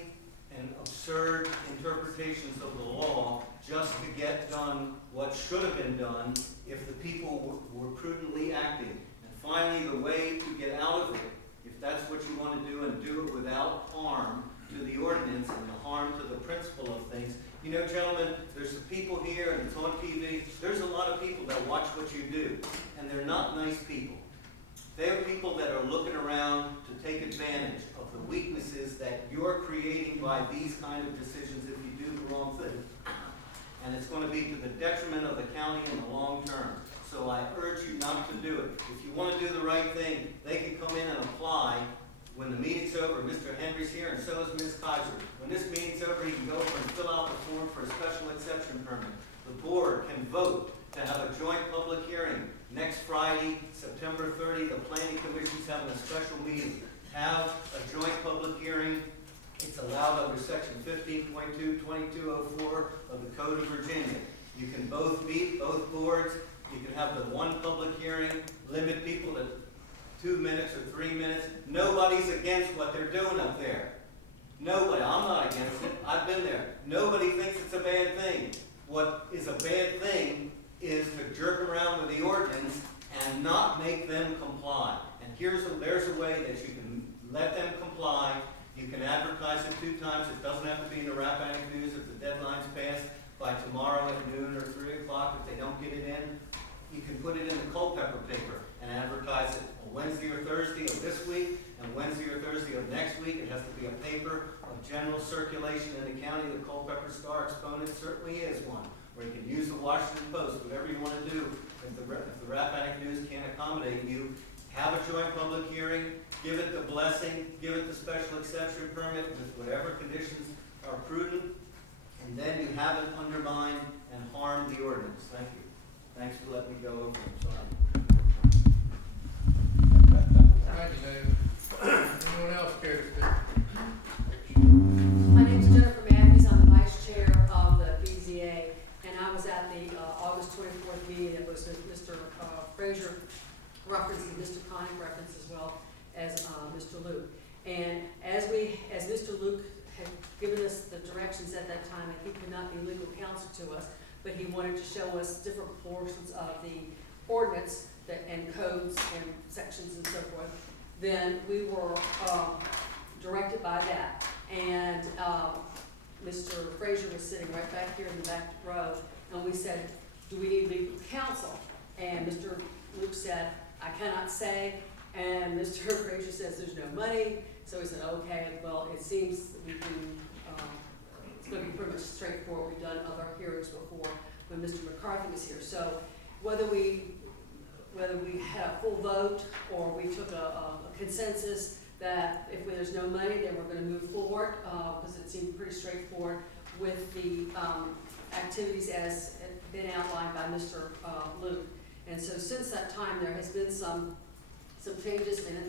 and absurd interpretations of the law just to get done what should have been done if the people were prudently acting. And finally, the way to get out of it, if that's what you want to do and do it without harm to the ordinance and the harm to the principle of things. You know, gentlemen, there's some people here and it's on TV. There's a lot of people that watch what you do, and they're not nice people. They're people that are looking around to take advantage of the weaknesses that you're creating by these kind of decisions if you do the wrong thing. And it's going to be to the detriment of the county in the long term. So I urge you not to do it. If you want to do the right thing, they can come in and apply. When the meeting's over, Mr. Henry's here and so is Ms. Kaiser. When this meeting's over, he can go over and fill out the form for a special exception permit. The board can vote to have a joint public hearing next Friday, September 30. The Planning Commission's having a special meeting. Have a joint public hearing. It's allowed under section 15.2, 2204 of the Code of Virginia. You can both meet, both boards. You can have the one public hearing, limit people to 2 minutes or 3 minutes. Nobody's against what they're doing up there. Nobody. I'm not against it. I've been there. Nobody thinks it's a bad thing. What is a bad thing is to jerk around with the ordinance and not make them comply. And there's a way that you can let them comply. You can advertise it 2 times. It doesn't have to be in the Rappahannock News if the deadline's passed by tomorrow at noon or 3 o'clock. If they don't get it in, you can put it in the Culpeper paper and advertise it on Wednesday or Thursday of this week and Wednesday or Thursday of next week. It has to be a paper of general circulation in the county. The Culpeper Star Exponent certainly is one. Or you can use the Washington Post, whatever you want to do. If the Rappahannock News can't accommodate you, have a joint public hearing, give it the blessing, give it the special exception permit with whatever conditions are prudent, and then you haven't undermined and harmed the ordinance. Thank you. Thanks for letting me go over. I'm sorry. Thank you, David. Anyone else care to speak? My name is Jennifer Matthews. I'm the vice chair of the BZA, and I was at the August 24th meeting. It was Mr. Frazier referenced and Mr. Connick referenced as well as Mr. Luke. And as Mr. Luke had given us the directions at that time, that he could not be legal counsel to us, but he wanted to show us different portions of the ordinance and codes and sections and so forth, then we were directed by that. And Mr. Frazier was sitting right back here in the back row, and we said, do we need legal counsel? And Mr. Luke said, I cannot say. And Mr. Frazier says there's no money. So we said, okay, well, it seems that we can, it's going to be pretty much straightforward. We've done other hearings before when Mr. McCarthy was here. So whether we had a full vote or we took a consensus that if there's no money, then we're going to move forward, because it seemed pretty straightforward with the activities as been outlined by Mr. Luke. And so since that time, there has been some changes in the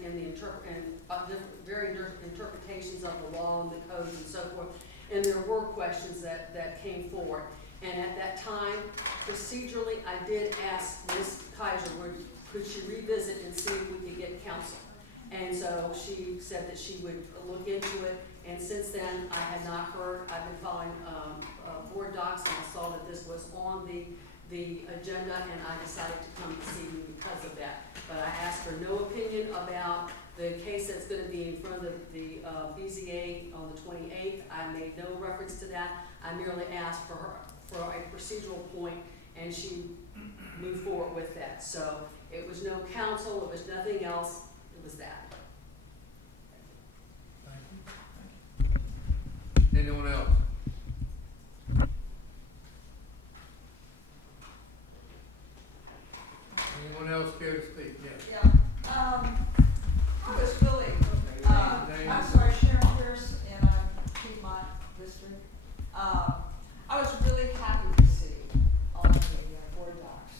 varying interpretations of the law and the codes and so forth. And there were questions that came forward. And at that time, procedurally, I did ask Ms. Kaiser, could she revisit and see if we could get counsel? And so she said that she would look into it And since then, I had not heard. I've been following, board docs, and I saw that this was on the agenda, and I decided to come this evening because of that. But I asked for no opinion about the case that's gonna be in front of the BZA on the 28th. I made no reference to that. I merely asked for her, for a procedural point, and she moved forward with that. So it was no counsel, it was nothing else, it was that. Anyone else? Anyone else care to speak? Yes. Yeah, I was really, I'm sorry, Sharon Pierce, and I'm Piedmont District. I was really happy to see on the board docs,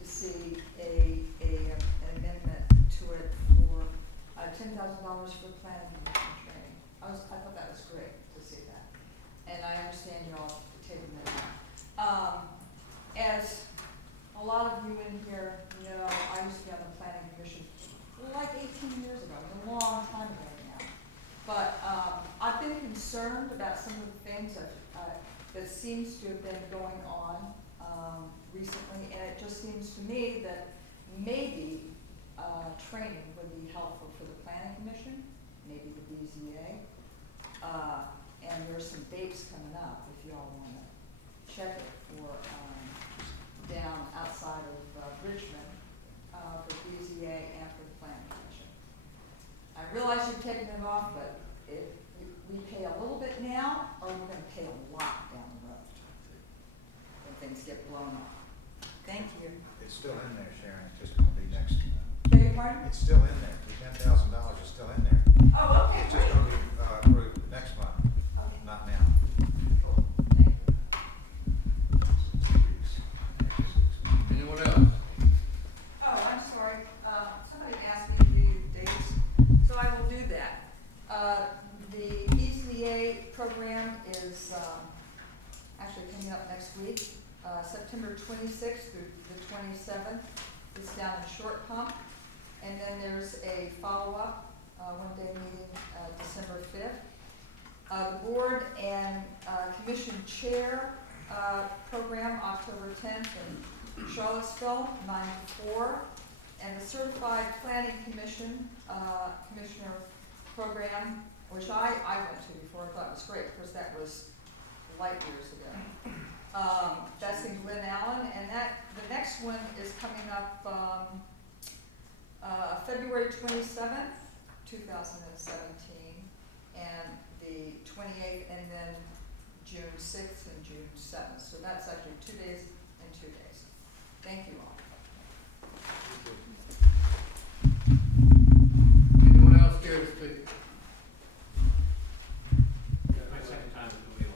to see an amendment to it for $10,000 for planning commission training. I thought that was great to see that. And I understand you all taking that out. As a lot of you in here know, I used to be on the planning commission like 18 years ago. It was a long time ago now. But I've been concerned about some of the things that seems to have been going on recently, and it just seems to me that maybe training would be helpful for the planning commission, maybe the BZA, and there's some dates coming up if you all want to check it for down outside of Richmond for BZA and for the planning commission. I realize you're taking it off, but if we pay a little bit now, or we're going to pay a lot down the road when things get blown up. Thank you. It's still in there, Sharon, it's just gonna be next. Beg your pardon? It's still in there, the $10,000 is still in there. Oh, okay, It's just great. gonna be, approved next month, Okay, not now. cool. Thank you. 2 weeks. Anyone else? Oh, I'm sorry. Somebody asked me to do dates, so I will do that. The BZA program is actually coming up next week, September 26th through the 27th. It's down in Short Pump. And then there's a follow-up, one-day meeting, December 5th. The board and commission chair program, October 10th in Charlottesville, 9 to 4. And the certified planning commission, commissioner program, which I went to before, I thought it was great. Of course, that was light years ago. That's in Glen Allen, and the next one is coming up February 27th, 2017, and the 28th, and then June 6th and June 7th. So that's actually 2 days and 2 days. Thank you all. Anyone else care to speak? My second time in the wheel.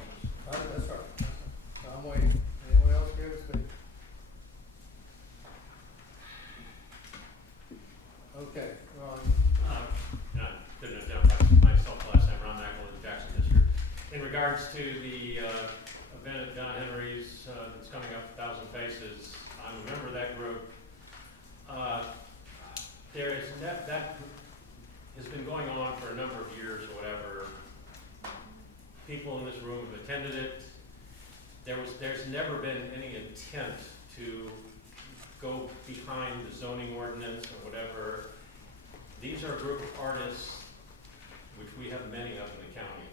That's right. I'm waiting. Anyone else care to speak? Okay, I couldn't have done myself last time, Ron Mackel in the Jackson District. In regards to the event at John Henry's that's coming up, 1,000 Faces, I'm a member of that group. That has been going on for a number of years or whatever. People in this room have attended it. There's never been any intent to go behind the zoning ordinance or whatever. These are a group of artists, which we have many of in the county,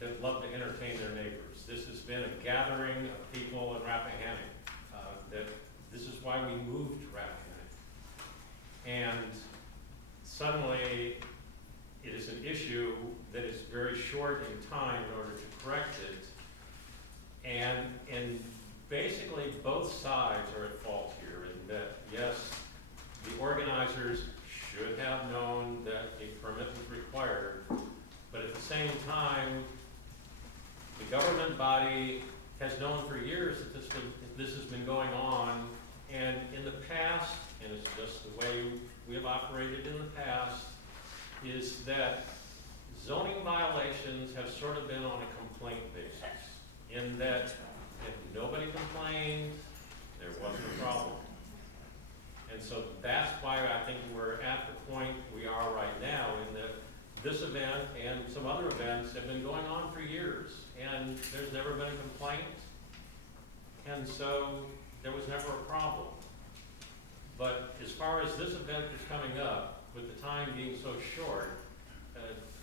that love to entertain their neighbors. This has been a gathering of people in Rappahannock. This is why we moved to Rappahannock. And suddenly, it is an issue that is very short in time in order to correct it. And basically, both sides are at fault here in that, yes, the organizers should have known that a permit was required, but at the same time, the government body has known for years that this has been going on, and in the past, and it's just the way we have operated in the past, is that zoning violations have sort of been on a complaint basis, in that if nobody complained, there wasn't a problem. And so that's why I think we're at the point we are right now, in that this event and some other events have been going on for years, and there's never been a complaint, and so there was never a problem. But as far as this event is coming up, with the time being so short,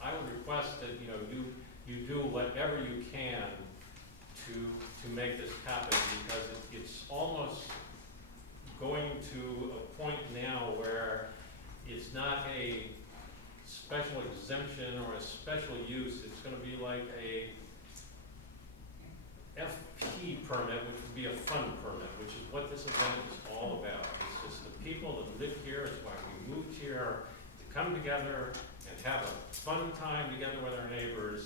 I would request that, you do whatever you can to make this happen, because it's almost going to a point now where it's not a special exemption or a special use. It's gonna be like a FP permit, which would be a fun permit, which is what this event is all about. It's just the people that live here, it's why we moved here, to come together and have a fun time together with our neighbors,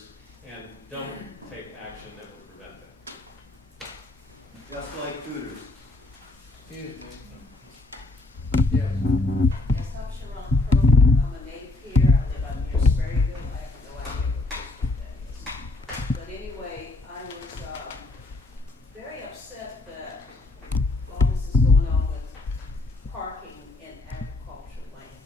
and don't take action that would prevent that. Just like Hooters. Excuse me. Yes. Yes, I'm Sharon Kroger. I'm a native here. I live out near Sperryville. I have no idea what district that is. But anyway, I was very upset that all this is going on with parking in agricultural land.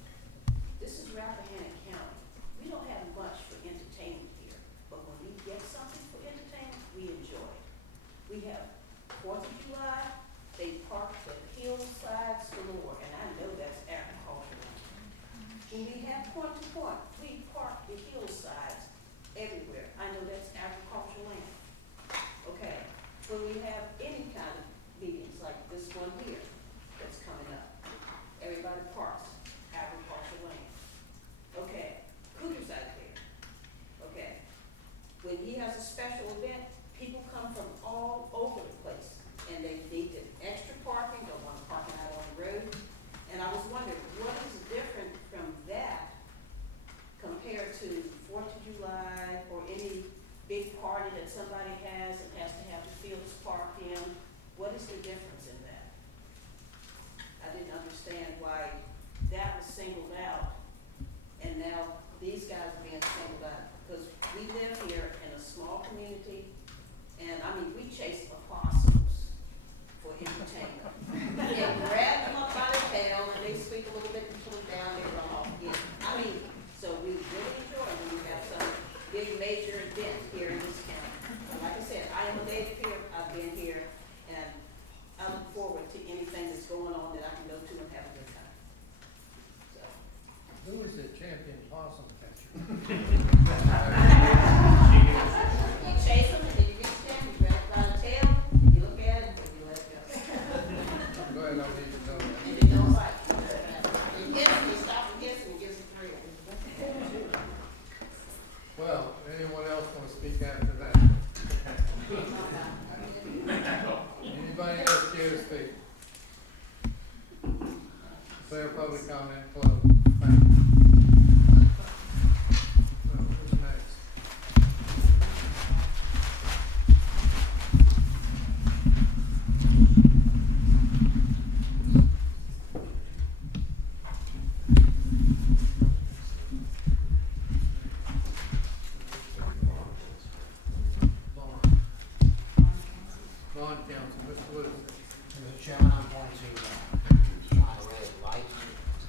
This is Rappahannock County. We don't have much for entertainment here, but when we get something for entertainment, we enjoy it. We have 4th of July. They park the hillsides galore, and I know that's agricultural. When we have point to point, we park the hillsides everywhere. I know that's agricultural land. Okay, when we have any kind of meetings like this one here that's coming up, everybody parks agricultural land. Okay, Cougars out there. Okay, when he has a special event, people come from all over the place, and they need the extra parking, don't want parking out on the road. And I was wondering, what is different from that compared to 4th of July or any big party that somebody has and has to have the fields parked in? What is the difference in that? I didn't understand why that was singled out, and now these guys are being singled out. Because we live here in a small community, and I mean, we chase opossums for entertainment. They grab them up by the tail, and they squeak a little bit and pull them down, they run off again. I mean, so we really enjoy when we have some big major event here in this county. And like I said, I am a native here, I've been here, and I look forward to anything that's going on that I can go to and have a good time. So. Who is the champion possum catcher? You chase them, and then you reach down, you grab it by the tail, and you look at it, and you let it go. Go ahead, I need to know that. And they don't bite. You hit them, you stop and hiss, and it gives a thrill. Well, anyone else want to speak after that? Anybody else care to speak? Declare public comment closed. Thank you. Who's next? Bond counsel, Mr. Lewis. Mr. Chairman, I'm going to shine a ray of light.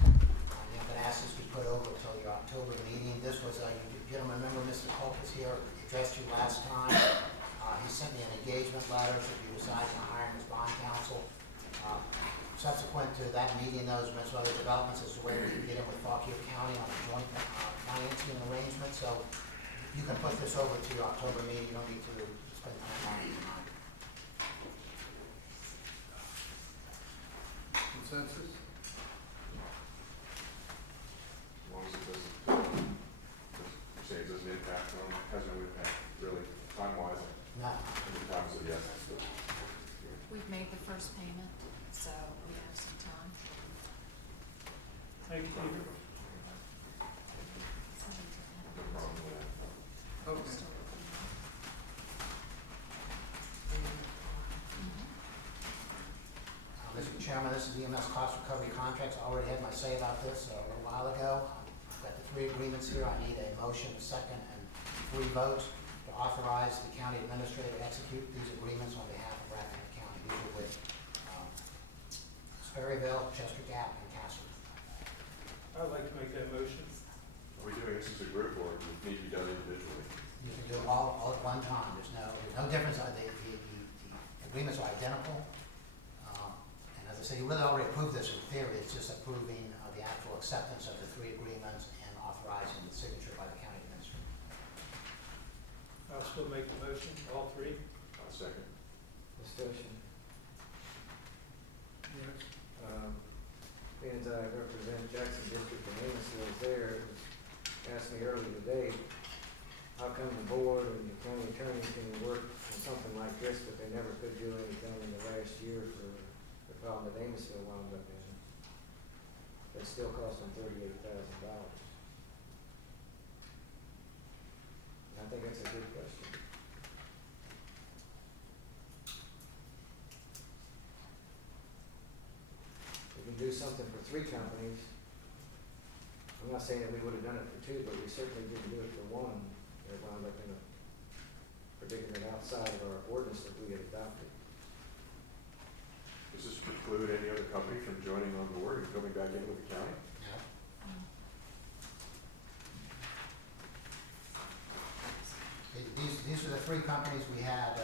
I'm going to ask this to be put over until your October meeting. This was, you gentlemen remember Mr. Culp was here, addressed you last time. He sent me an engagement letter should you decide to hire him as bond counsel. Subsequent to that meeting, though, there's been some other developments as to whether we can get in with Fauquier County on a joint financing arrangement. So you can put this over to your October meeting. You don't need to spend time on it tonight. Consensus? As long as it doesn't impact on, has no impact really time-wise, No. any times of the essence, but. We've made the first payment, so we have some time. Thank you, Peter. No problem with that. Okay. Mr. Chairman, this is the EMS cost recovery contracts. I already had my say about this a little while ago. I've got the 3 agreements here. I need a motion, a second, and 3 votes to authorize the county administrator to execute these agreements on behalf of Rappahannock County. These are with Sperryville, Chester Gap, and Castle. I'd like to make that motion. Are we doing this as a group or does it need to be done individually? You can do it all at one time, there's no difference, the agreements are identical. And as I say, you really already approved this in theory, it's just approving the actual acceptance of the 3 agreements and authorizing the signature by the county administrator. I'll still make the motion, all 3. Second. Discussion. Yes. Being as I represent Jackson District and Amosville is there, it was asked me earlier today, how come the board and the county attorney can work on something like this, but they never could do anything in the last year for the problem that Amosville wound up in? It still cost them $38,000. I think that's a good question. We can do something for 3 companies. I'm not saying that we would have done it for 2, but we certainly didn't do it for 1. It wound up in a predicament outside of our ordinance that we had adopted. Does this preclude any other company from joining on board and coming back in with the county? These are the 3 companies we had,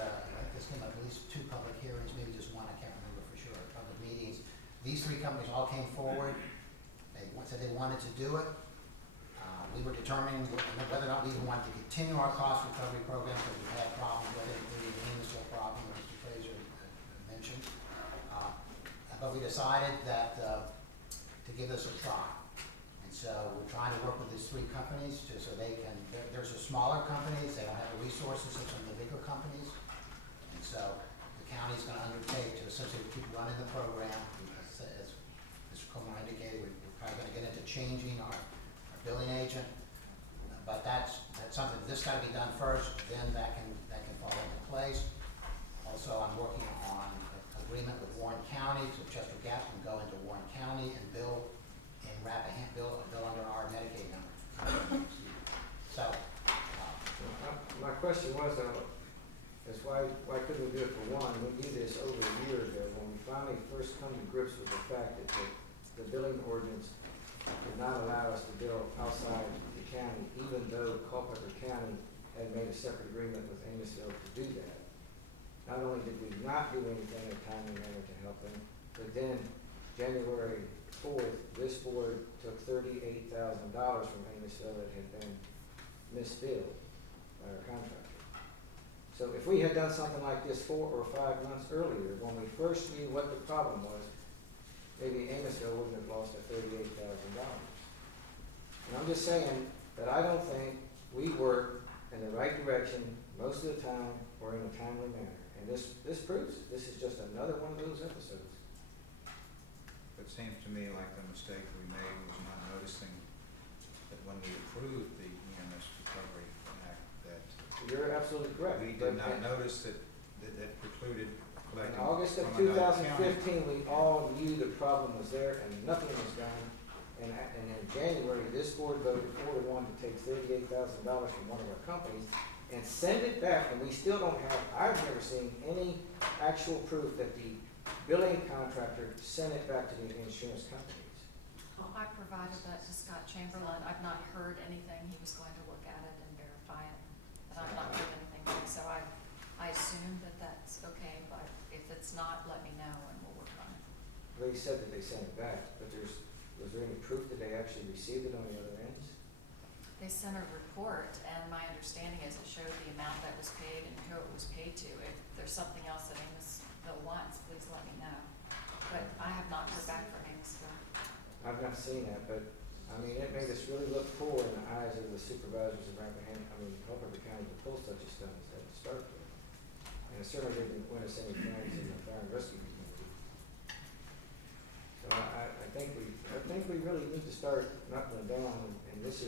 this came up at least 2 public hearings, maybe just 1, I can't remember for sure, public meetings. These 3 companies all came forward, they said they wanted to do it. We were determining whether or not we even wanted to continue our cost recovery program, because we had problems with it, including the Amosville problem that Mr. Fraser mentioned. But we decided that, to give this a try. And so we're trying to work with these 3 companies so they can, there's the smaller companies, they don't have the resources of some of the bigger companies. And so the county's gonna undertake to essentially keep running the program. As Mr. Coleman indicated, we're probably gonna get into changing our billing agent. But that's something, this gotta be done first, then that can fall into place. Also, I'm working on an agreement with Warren County, so Chester Gas can go into Warren County and bill in Rappahannock, bill under our Medicaid number. So, My question was though, is why couldn't we do it for 1? We did this over a year ago when we finally first come to grips with the fact that the billing ordinance did not allow us to bill outside the county, even though Culpeper County had made a separate agreement with Amosville to do that. Not only did we not do anything in a timely manner to help them, but then January 4th, this board took $38,000 from Amosville that had been misbilled by our contractor. So if we had done something like this 4 or 5 months earlier, when we first knew what the problem was, maybe Amosville wouldn't have lost that $38,000. And I'm just saying that I don't think we work in the right direction most of the time or in a timely manner. And this proves it. This is just another one of those episodes. It seems to me like the mistake we made was not noticing that when we approved the EMS Recovery Act, that You're absolutely correct. we did not notice that precluded In collecting August of from another county. 2015, we all knew the problem was there and nothing was done. And in January, this board voted 4-1 to take $38,000 from one of our companies and send it back, and we still don't have, I've never seen any actual proof that the billing contractor sent it back to the insurance companies. I provided that to Scott Chamberlain. I've not heard anything. He was going to look at it and verify it. And I've not heard anything back, so I assume that that's okay, but if it's not, let me know and we'll work on it. They said that they sent it back, but was there any proof that they actually received it on the other ends? They sent a report, and my understanding is it showed the amount that was paid and who it was paid to. If there's something else that Amosville wants, please let me know. But I have not heard back from Amosville. I've not seen that, but, I mean, it made us really look poor in the eyes of the supervisors of Rappahannock, Culpeper County to pull such a stunt as that to start with. And it certainly didn't win us any friends in the fire and rescue community. So I think we really need to start knuckling down, and this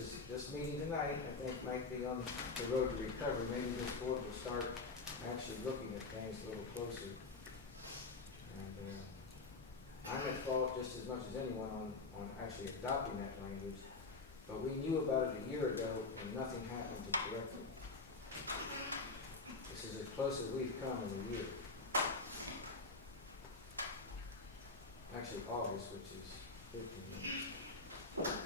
meeting tonight, I think, might be on the road to recovery. Maybe this board will start actually looking at things a little closer. And I'm at fault just as much as anyone on actually adopting that language, but we knew about it a year ago and nothing happened to correct it. This is as close as we've come in a year. Actually, August, which is 15 months.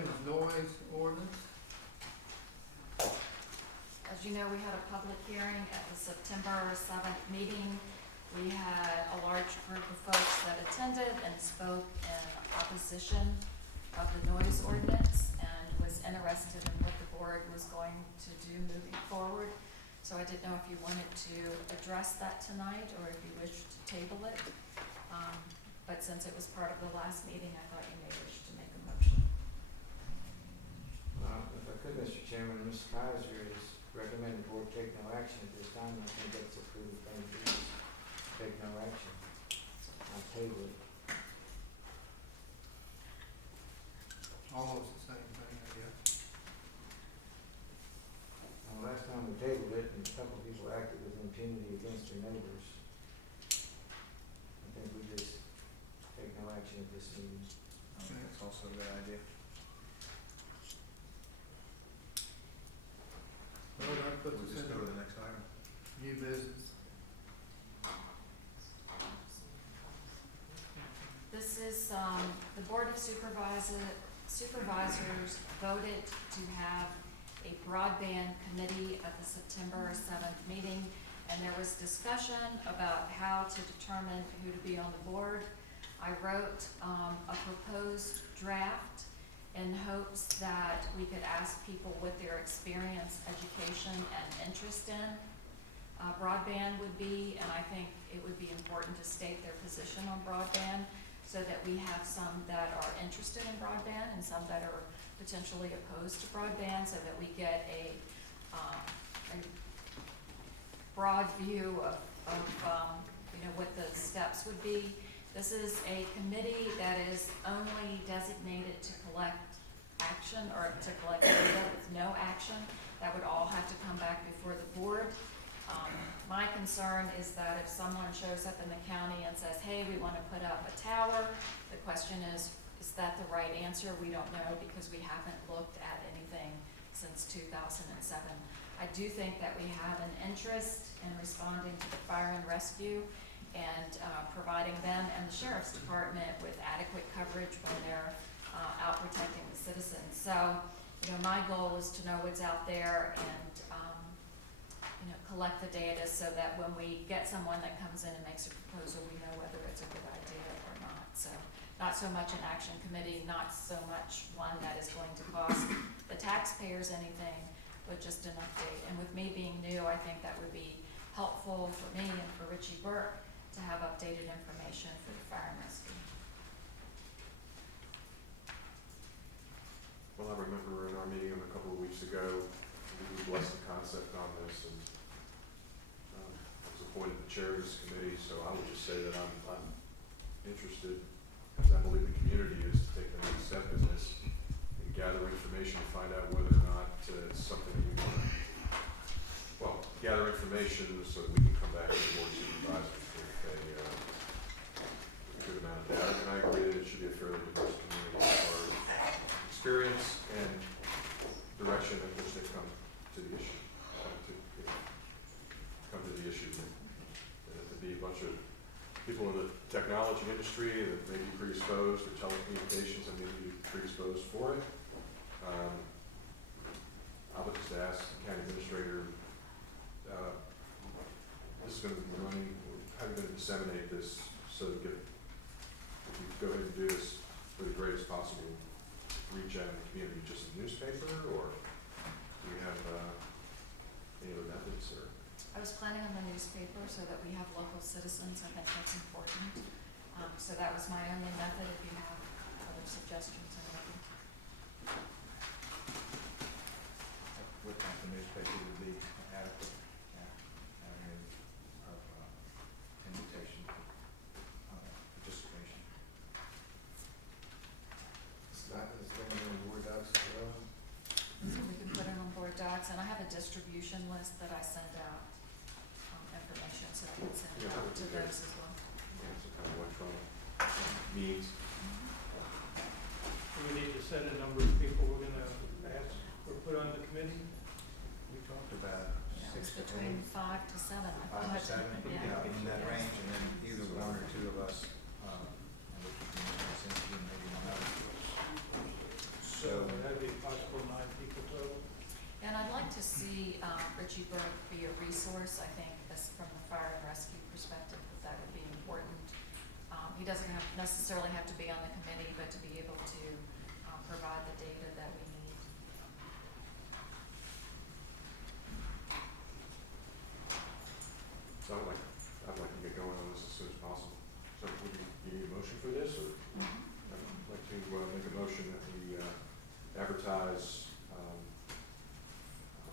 item is noise ordinance. As you know, we had a public hearing at the September 7th meeting. We had a large group of folks that attended and spoke in opposition of the noise ordinance and was interested in what the board was going to do moving forward. So I didn't know if you wanted to address that tonight or if you wished to table it. But since it was part of the last meeting, I thought you may wish to make a motion. If I could, Mr. Chairman, Ms. Kaiser is recommending the board take no action at this time. I think that's a prudent thing to do, take no action. I'll table it. Almost the same thing, I guess. Now, last time we tabled it, and a couple of people acted with impunity against their neighbors. I think we just take no action at this meeting. I think that's also a good idea. Well, that puts We'll us just in go to the next item. new business. This is, the Board of Supervisors voted to have a broadband committee at the September 7th meeting, and there was discussion about how to determine who to be on the board. I wrote a proposed draft in hopes that we could ask people what their experience, education, and interest in broadband would be, and I think it would be important to state their position on broadband so that we have some that are interested in broadband and some that are potentially opposed to broadband, so that we get a broad view of what the steps would be. This is a committee that is only designated to collect action or to collect data with no action. That would all have to come back before the board. My concern is that if someone shows up in the county and says, hey, we want to put up a tower, the question is that the right answer? We don't know because we haven't looked at anything since 2007. I do think that we have an interest in responding to the fire and rescue and providing them and the sheriff's department with adequate coverage when they're out protecting the citizens. So, my goal is to know what's out there and collect the data so that when we get someone that comes in and makes a proposal, we know whether it's a good idea or not. So, not so much an action committee, not so much one that is going to cost the taxpayers anything, but just an update. And with me being new, I think that would be helpful for me and for Richie Burke to have updated information for the fire and rescue. Well, I remember in our meeting a couple of weeks ago, we blessed the concept on this, and I was appointed the chair of this committee, so I would just say that I'm interested, as I believe the community is, to take the next step in this and gather information to find out whether or not it's something that we want to, gather information so that we can come back to the board of supervisors with a good amount of data. And I agree that it should be a fairly diverse community as far as experience and direction in which they come to the issue, come to the issue. And to be a bunch of people in the technology industry that may be predisposed, or telecommunications that may be predisposed for it. I would just ask the county administrator, this is going to be running, how are you going to disseminate this so that if you go ahead and do this for the greatest possible reach out in the community, just a newspaper, or do you have any other methods? Or I was planning on the newspaper so that we have local citizens. I think that's important. So that was my only method. If you have other suggestions, I'm open. Would think the newspaper would be adequate avenue of invitation, participation. It's going to be on board docs as well. We can put it on board docs, and I have a distribution list that I send out information, so I can send it Yeah, that out would to be good. those as well. some kind of electronic means? Do we need to set a number of people we're gonna ask or put on the committee? We talked about It was 6 to between 8, 5 to 7. I 5 to thought. 7, in that range, and then either one or two of us, and we can send you maybe one other. So resource. I think this, from the fire and rescue perspective, that would be important. He doesn't necessarily have to be on the committee, but to be able to provide the data that we need. So I'd like to get going on this as soon as possible. So would you need a motion for this, or? I'd like to make a motion that we advertise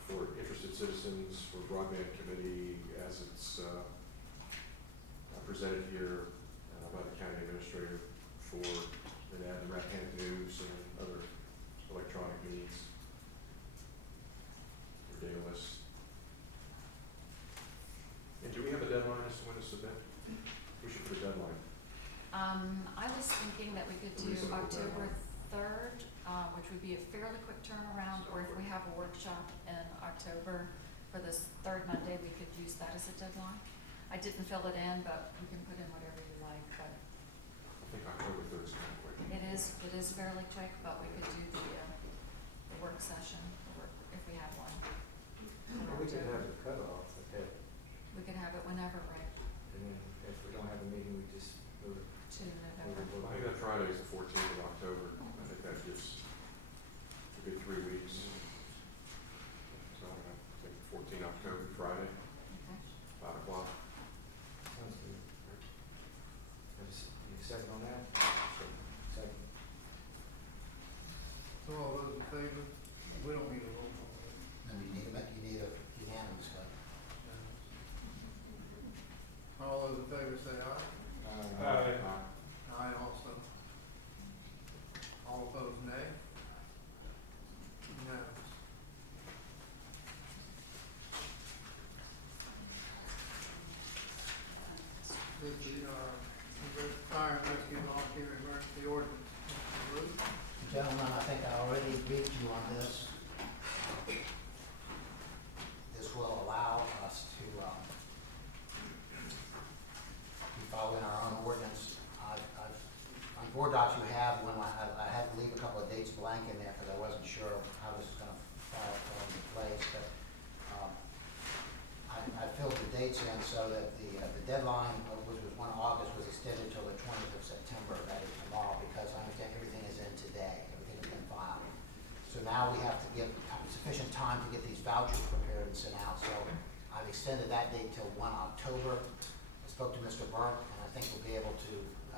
for interested citizens for broadband committee as it's presented here by the county administrator for an ad in the Rappahannock News and other electronic means or data lists. And do we have a deadline as to when to submit? We should put a deadline. I was thinking that we could do October 3rd, which would be a fairly quick turnaround, or if we have a workshop in October for this third Monday, we could use that as a deadline. I didn't fill it in, but we can put in whatever you like, but. I think October 3rd is kind of quick. It is fairly quick, but we could do the work session, if we have one. We could have a cutoff, okay, We could have it whenever, right, and then if we don't have a meeting, we just move it. to November. I think that Friday is the 14th of October. I think that gives a good 3 weeks. So I think 14 October, Friday, Okay. 5 o'clock. Sounds good. You second on that? Second. So all those in favor? We don't need a roll call. And you need a unanimous vote. All those in favor say aye. Aye. Aye also. All opposed, nay. Unanimous. This is our fire and rescue volunteer emergency ordinance. Mr. Ruth? Gentlemen, I think I already briefed you on this. This will allow us to be following our own ordinance. On board docs you have, when I had to leave a couple of dates blank in there because I wasn't sure how this is going to fall into place, but I filled the dates in so that the deadline, which was 1 August, was extended till the 20th of September, that is tomorrow, because I understand everything is in today, everything has been filed. So now we have to give sufficient time to get these vouchers prepared and sent out, so I've extended that date till 1 October. I spoke to Mr. Burke, and I think we'll be able to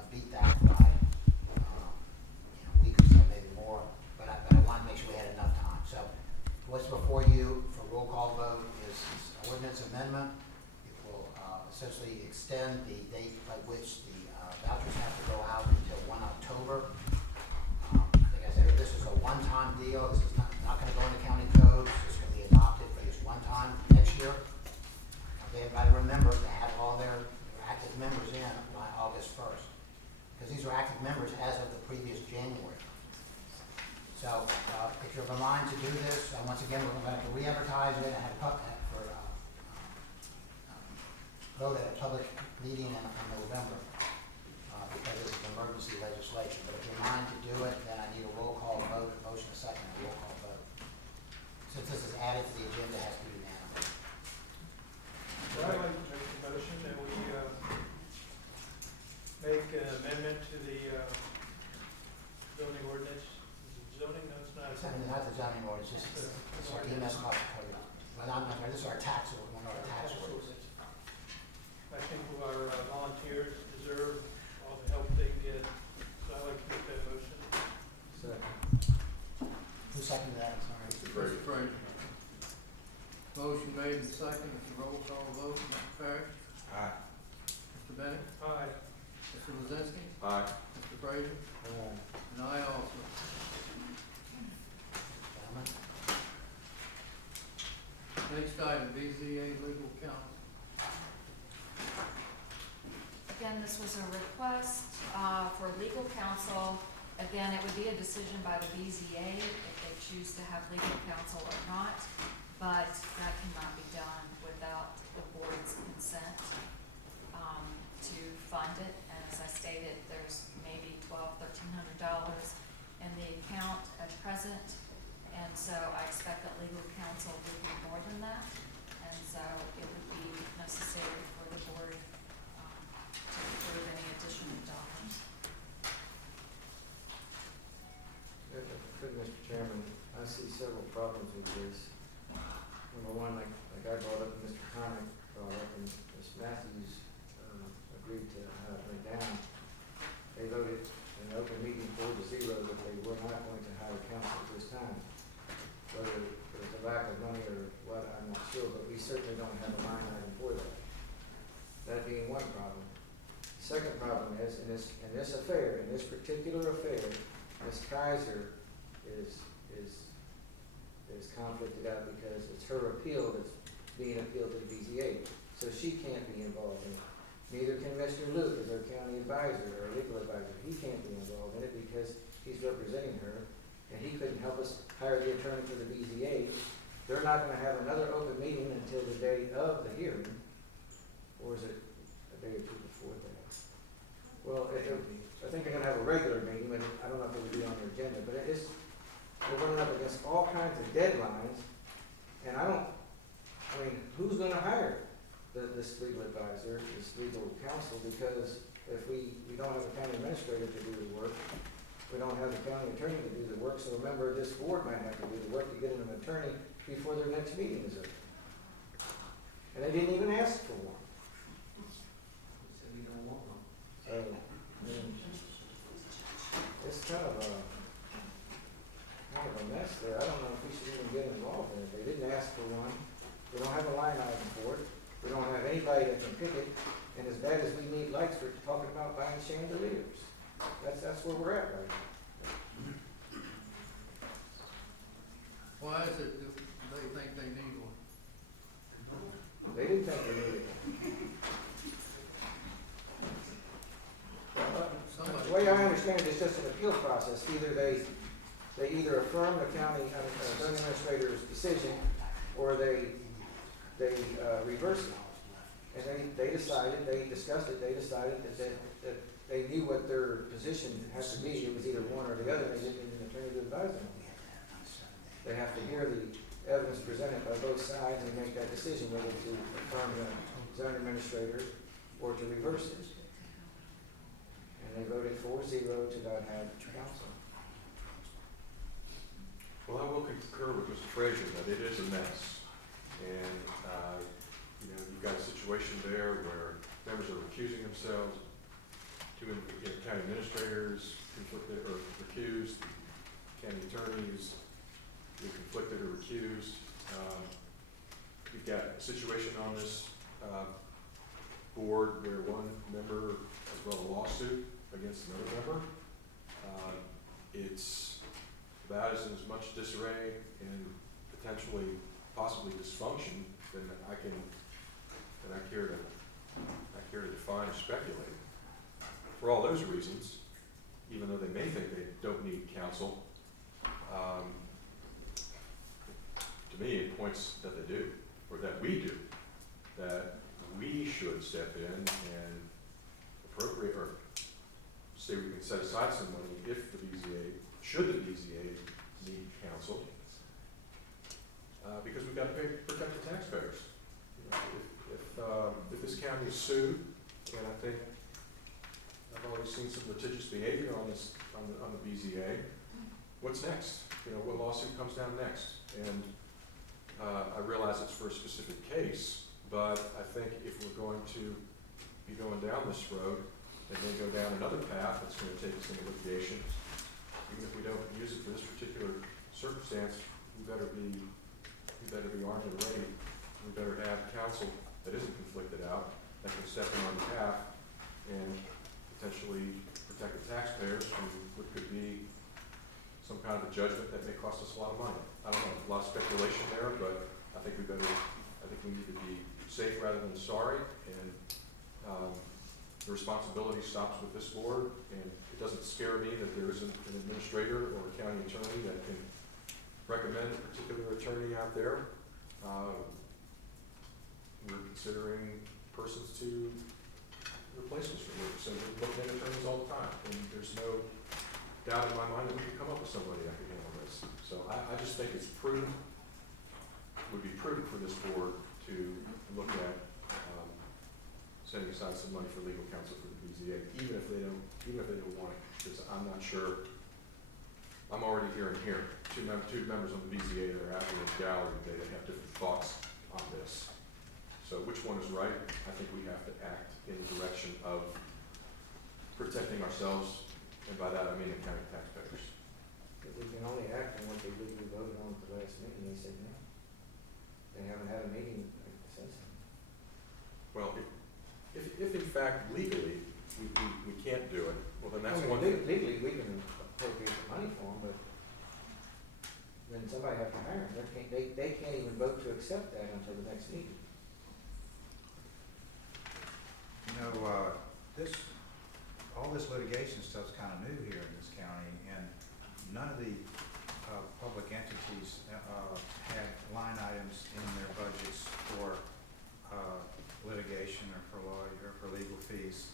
beat that by a week or so, maybe more, but I wanted to make sure we had enough time. So what's before you for roll call vote is ordinance amendment. It will essentially extend the date by which the vouchers have to go out until 1 October. Like I said, this is a one-time deal. This is not going to go into county code. This is going to be adopted for this one time next year. Everybody remember to have all their active members in by August 1st, because these are active members as of the previous January. So if you're of a mind to do this, once again, we're going to re-advertise it and have vote at a public meeting in November, because this is emergency legislation. But if you're in mind to do it, then I need a roll call vote, a motion, a second, a roll call vote. Since this is added to the agenda, it has to be unanimous. So I'd like to make a motion that we make an amendment to the zoning ordinance. Is it zoning? No, it's not. It's not the zoning ordinance, it's our EMS cost code. Well, I'm sorry, this is our tax ordinance, one of our tax ordinance. I think our volunteers deserve all the help they can get, so I'd like to make that motion. Second. Who seconded that, I'm sorry? Mr. Frazier. Frazier. Motion made and second, it's a roll call vote. Mr. Parrish? Aye. Mr. Bennett? Aye. Mr. Lozinski? Aye. Mr. Frazier? And I also. Gentlemen? Next item, BZA legal counsel. Again, this was a request for legal counsel. Again, it would be a decision by the BZA if they choose to have legal counsel or not, but that cannot be done without the board's consent to fund it. And as I stated, there's maybe $1,200–1,300 in the account at present, and so I expect that legal counsel would be more than that. And and so it would be necessary for the board, to approve any additional dollars. If I could, Mr. Chairman, I see several problems with this. Number one, like I brought up, Mr. Connick brought up, and Ms. Matthews, agreed to how it went down. They voted in an open meeting 4-0 that they were not going to hire counsel at this time. Whether it was a lack of money or what, I'm not sure, but we certainly don't have a line item for that. That being one problem. The second problem is, in this affair, in this particular affair, Ms. Kaiser is conflicted out because it's her appeal that's being appealed to the BZA, so she can't be involved in it. Neither can Mr. Luke, as our county advisor or legal advisor. He can't be involved in it because he's representing her, and he couldn't help us hire the attorney for the BZA. They're not gonna have another open meeting until the day of the hearing, or is it a day or two before that? Well, I think they're gonna have a regular meeting, and I don't know if it would be on their agenda, but we're running up against all kinds of deadlines, and who's gonna hire this legal advisor, this legal counsel, because if we don't have a county administrator to do the work, we don't have the county attorney to do the work, so a member of this board might have to do the work to get an attorney before their next meeting is over. And they didn't even ask for one. Said we don't want one. So, it's kind of a mess there. I don't know if we should even get involved in it. They didn't ask for one. We don't have a line item for it. We don't have anybody that can pick it. And as bad as we need lights, we're talking about buying chandeliers. That's where we're at right now. Why is it that they think they need one? They didn't think they needed it. The way I understand it, it's just an appeal process. They either affirm the county administrator's decision, or they reverse it. And they decided, they discussed it, they decided that they knew what their position had to be. It was either one or the other, and they didn't need an attorney to advise them. They have to hear the evidence presented by both sides and make that decision whether to affirm the zone administrator or to reverse it. And they voted 4-0 to not have counsel. Well, I will concur with Mr. Frazier that it is a mess. And, you've got a situation there where members are recusing themselves, two county administrators conflicted or recused, county attorneys either conflicted or recused. You've got a situation on this board where one member has brought a lawsuit against another member. It's about as much disarray and potentially possibly dysfunction than I care to define or speculate. For all those reasons, even though they may think they don't need counsel, to me it points that they do, or that we do, that we should step in and appropriate, or say we can set aside some money if the BZA, should the BZA need counsel, because we've got to protect the taxpayers. If this county is sued, and I think I've already seen some litigious behavior on the BZA, what's next? What lawsuit comes down next? And I realize it's for a specific case, but I think if we're going to be going down this road and then go down another path that's going to take us into litigation, even if we don't use it for this particular circumstance, we better be armed and ready. We better have counsel that isn't conflicted out, that can step in on behalf and potentially protect the taxpayers from what could be some kind of a judgment that may cost us a lot of money. I don't know, a lot of speculation there, but I think we need to be safe rather than sorry, and the responsibility stops with this board, and it doesn't scare me that there isn't an administrator or a county attorney that can recommend a particular attorney out there. We're considering persons to replace Mr. Luke, so we're looking at attorneys all the time, and there's no doubt in my mind that we can come up with somebody that can handle this. So I just think it's prudent, would be prudent for this board to to look at, setting aside some money for legal counsel for the BZA, even if they don't want it, because I'm not sure. I'm already hearing here, two members on the BZA that are out in the gallery today that have different thoughts on this. So which one is right? I think we have to act in the direction of protecting ourselves, and by that I mean the county taxpayers. But we can only act on what they legally voted on at the last meeting, they said no. They haven't had a meeting that says so. Well, if in fact legally we can't do it, well then that's I mean, one thing. Legally, we can appropriate the money for them, but then somebody has to hire them. They can't even vote to accept that until the next meeting. You know, all this litigation stuff's kind of new here in this county, and none of the public entities have line items in their budgets for litigation or for lawyer or for legal fees,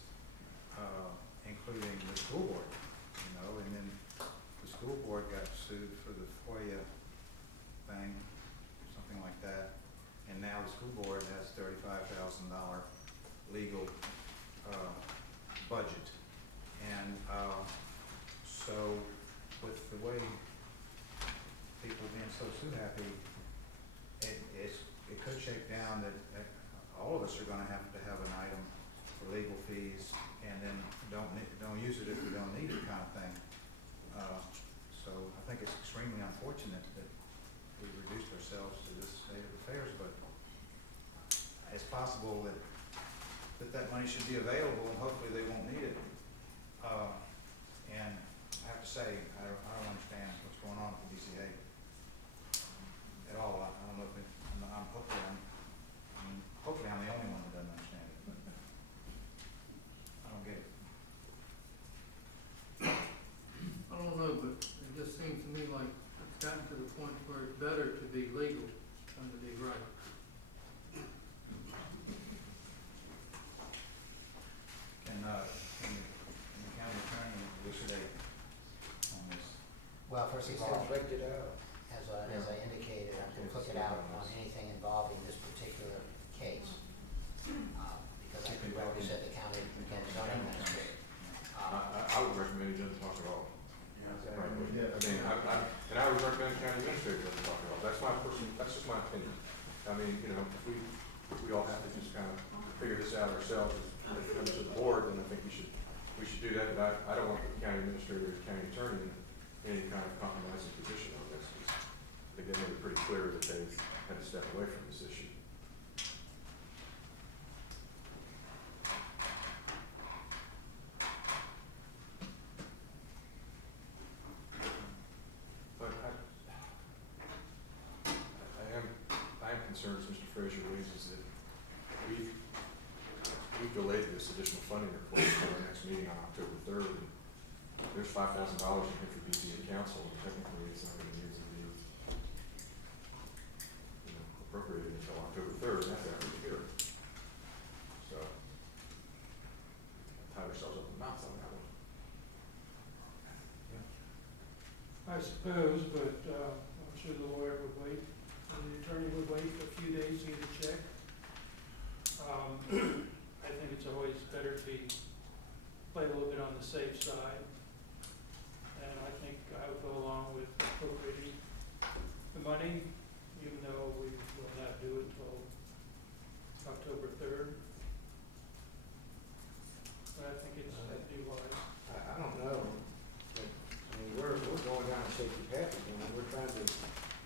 including the school board. You know, and then the school board got sued for the FOIA thing, something like that, and now the school board has $35,000 legal budget. And so with the way people being so happy, it could shake down that all of us are gonna have to have an item for legal fees, and then don't use it if we don't need it, kind of thing. So I think it's extremely unfortunate that we reduced ourselves to this state of affairs, but it's possible that money should be available, and hopefully they won't need it. And I have to say, I don't understand what's going on with the BCA at all. I don't know if hopefully I'm the only one that doesn't understand it, but I don't get it. I don't know, but it just seems to me like it's gotten to the point where it's better to be legal than to be right. Can the county attorney elucidate on this? Well, first It's of all, conflicted out. as I indicated, I'm conflicted out on anything involving this particular case. Because I do represent the county zoning administrator. I would recommend he doesn't talk at all. Frankly. Yeah. I mean, and I would recommend the county administrator doesn't talk at all. That's just my opinion. I mean, you know, if we all have to just kind of figure this out ourselves as members of the board, then I think we should do that. But I don't want the county administrator or the county attorney in any kind of compromising position on this. I think they made it pretty clear that they've had to step away from this issue. But I am concerned, as Mr. Frazier raises, that we've delayed this additional funding request for our next meeting on October 3rd. And there's $5,000 in here for BZA council, and technically it's not going to be appropriated until October 3rd, and that's after the hearing. So, tie ourselves up in knots on that one. I suppose, but I'm sure the lawyer would wait, and the attorney would wait a few days to get a check. I think it's always better to play a little bit on the safe side. And I think I would go along with appropriating the money, even though we will not do it until October 3rd. But I think it'd be wise. I don't know. But, I mean, we're going down a shaky path again, and we're trying to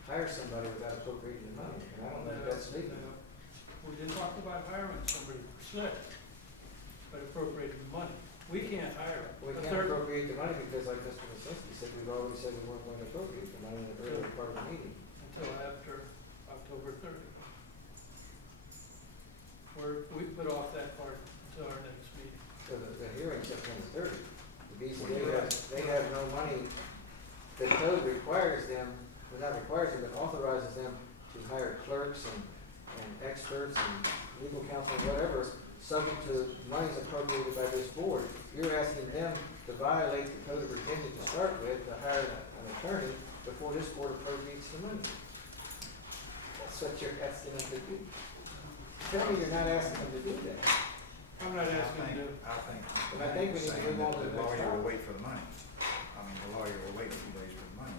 hire somebody without appropriating the money, and I don't know if that's legal. We didn't talk about hiring somebody per se, but appropriating the money. We can't hire. We a can't third- appropriate the money because like Mr. Lisinski said, we've already said we weren't going to appropriate the money in the early part of the meeting. Until after October 30th. We put off that part until our next meeting. So the hearing's September 30th. The BZA they have no money. The code requires them, well, not requires them, but authorizes them to hire clerks and experts and legal counsel and whatever, subject to monies appropriated by this board. You're asking them to violate the Code of Virginia to start with, to hire an attorney before this board appropriates the money. That's what you're asking them to do. tell me you're not asking them to do that. I'm not asking you to. But I think we need to move on to the The next lawyer will topic. wait for the money. I mean, the lawyer will wait a few days for the money.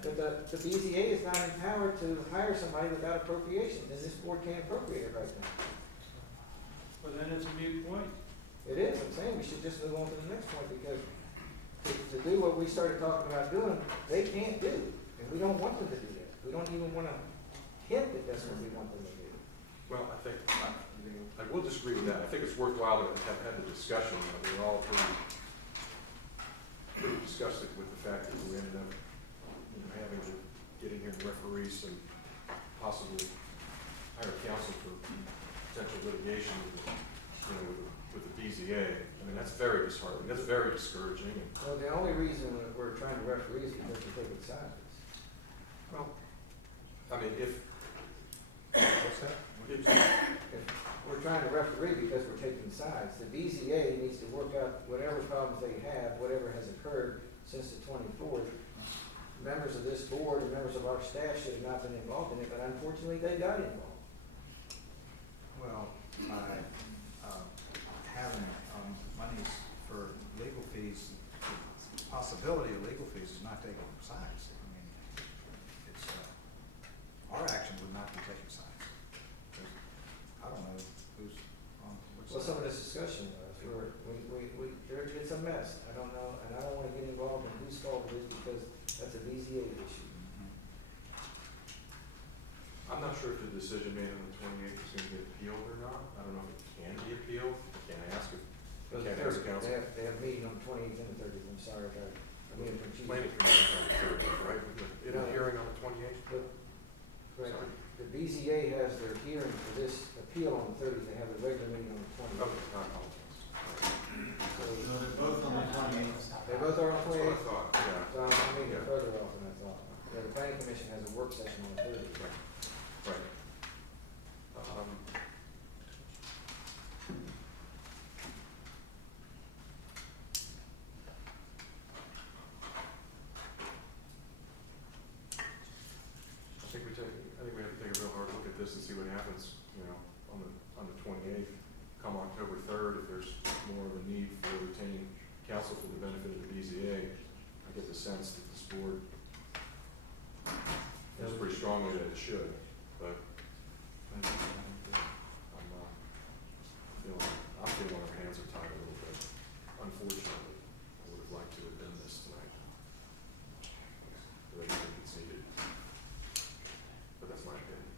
But the BZA is not empowered to hire somebody without appropriation, and this board can't appropriate it right now. Well, then it's a moot point. It is, I'm saying we should just move on to the next point, because to do what we started talking about doing, they can't do, and we don't want them to do that. We don't even wanna hint that that's what we want them to do. Well, I think, I will disagree with that. I think it's worthwhile to have had the discussion. We're all pretty disgusted with the fact that we ended up, having to get in here and referee some possibly hire counsel for potential litigation with the BZA. I mean, that's very disheartening. That's very discouraging. And, So the only reason that we're trying to referee is because we're taking sides. well, I mean, what's that? If we're trying to referee because we're taking sides, the BZA needs to work out whatever problems they have, whatever has occurred since the 24th. Members of this board and members of our staff should have not been involved in it, but unfortunately they got involved. Well, by having monies for legal fees, the possibility of legal fees is not taking sides. I mean, it's, our action would not be taking sides. I don't know who's on which Well, side. some of this discussion was, it's a mess. I don't know, and I don't wanna get involved in whose fault it is, because that's a BZA issue. I'm not sure if the decision made on the 28th is going to get appealed or not. I don't know if it can be appealed. I can't ask if, But can't ask counsel. they have a meeting on the 28th and the 30th, I'm sorry, I mean, from Tuesday. Planning commission on the 30th, right? In a hearing on the 28th? Correct. Sorry. The BZA has their hearing for this appeal on the 30th, they have a regular meeting on the 20th. Okay, I apologize. So they're both on the 28th. they both are on That's what I 28th? thought, yeah. So I'm meeting Yeah. further off than I thought. Yeah, the planning commission has a work session on the 30th. Right. I think we have to take a real hard look at this and see what happens, on the 28th. Come October 3rd, if there's more of a need for retaining counsel for the benefit of the BZA, I get the sense that this board feels pretty strongly that it should, but I'm feeling our hands are tied a little bit. Unfortunately, I would have liked to have done this tonight. But I think it's needed. But that's my opinion.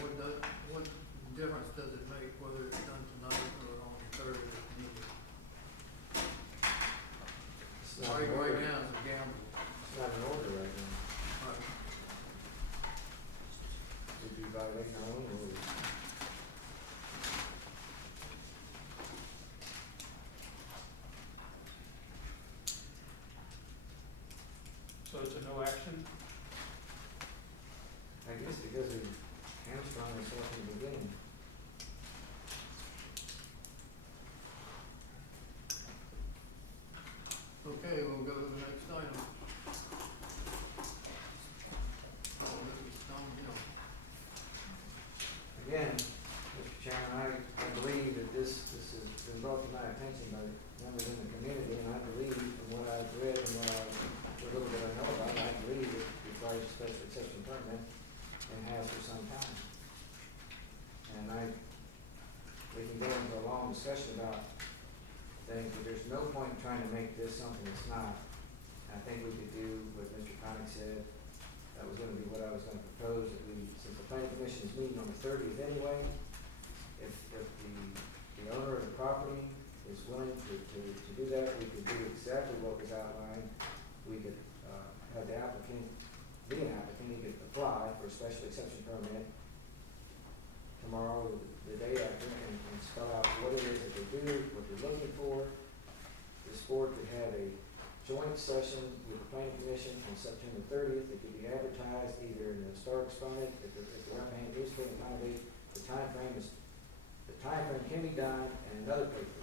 Well, what difference does it make whether it's done tonight or on the 3rd if needed? It's not Right, in order. right now it's a gamble. It's not in order right now. We'd be violating our own rules. So it's a no action? I guess because we hamstrung ourselves in the beginning. Okay, we'll go to the next item. Oh, this is Stone Hill. Again, Mr. Chairman, I believe that this has been brought to my attention by members in the community, and I believe from what I've read and the little bit I know about it, I believe it requires a special exception permit and has for some time. And we can go into a long discussion about things, but there's no point in trying to make this something it's not. I think we could do what Mr. Connick said. That was gonna be what I was gonna propose, that we, since the planning commission is meeting on the 30th anyway, if the owner of the property is willing to do that, we could do exactly what was outlined. We could, have the applicant, be an applicant, he could apply for a special exception permit tomorrow, or the day after, and spell out what it is that they do, what they're looking for. This board could have a joint session with the planning commission on September 30th. It could be advertised either in the Star Exponent, if the Rappahannock newspaper accommodate, the time frame can be done in another paper.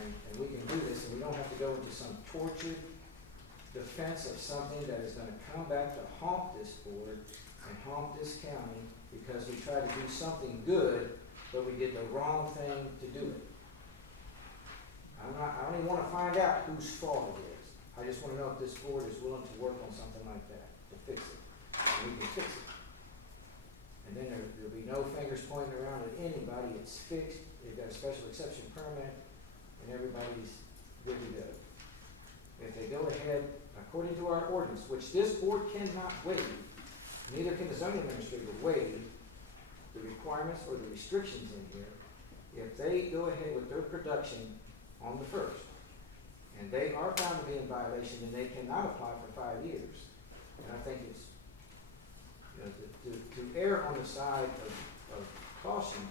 And we can do this, and we don't have to go into some tortured defense of something that is gonna come back to haunt this board and haunt this county because we tried to do something good, but we did the wrong thing to do it. I don't even wanna find out whose fault it is. I just wanna know if this board is willing to work on something like that, to fix it. And we can fix it. And then there'll be no fingers pointing around at anybody. It's fixed, they've got a special exception permit, and everybody's good to go. If they go ahead, according to our ordinance, which this board cannot waive, neither can the zoning administrator waive the requirements or the restrictions in here. If they go ahead with their production on the 1st, and they are found to be in violation, then they cannot apply for 5 years. And I think it's, you know, to err on the side of caution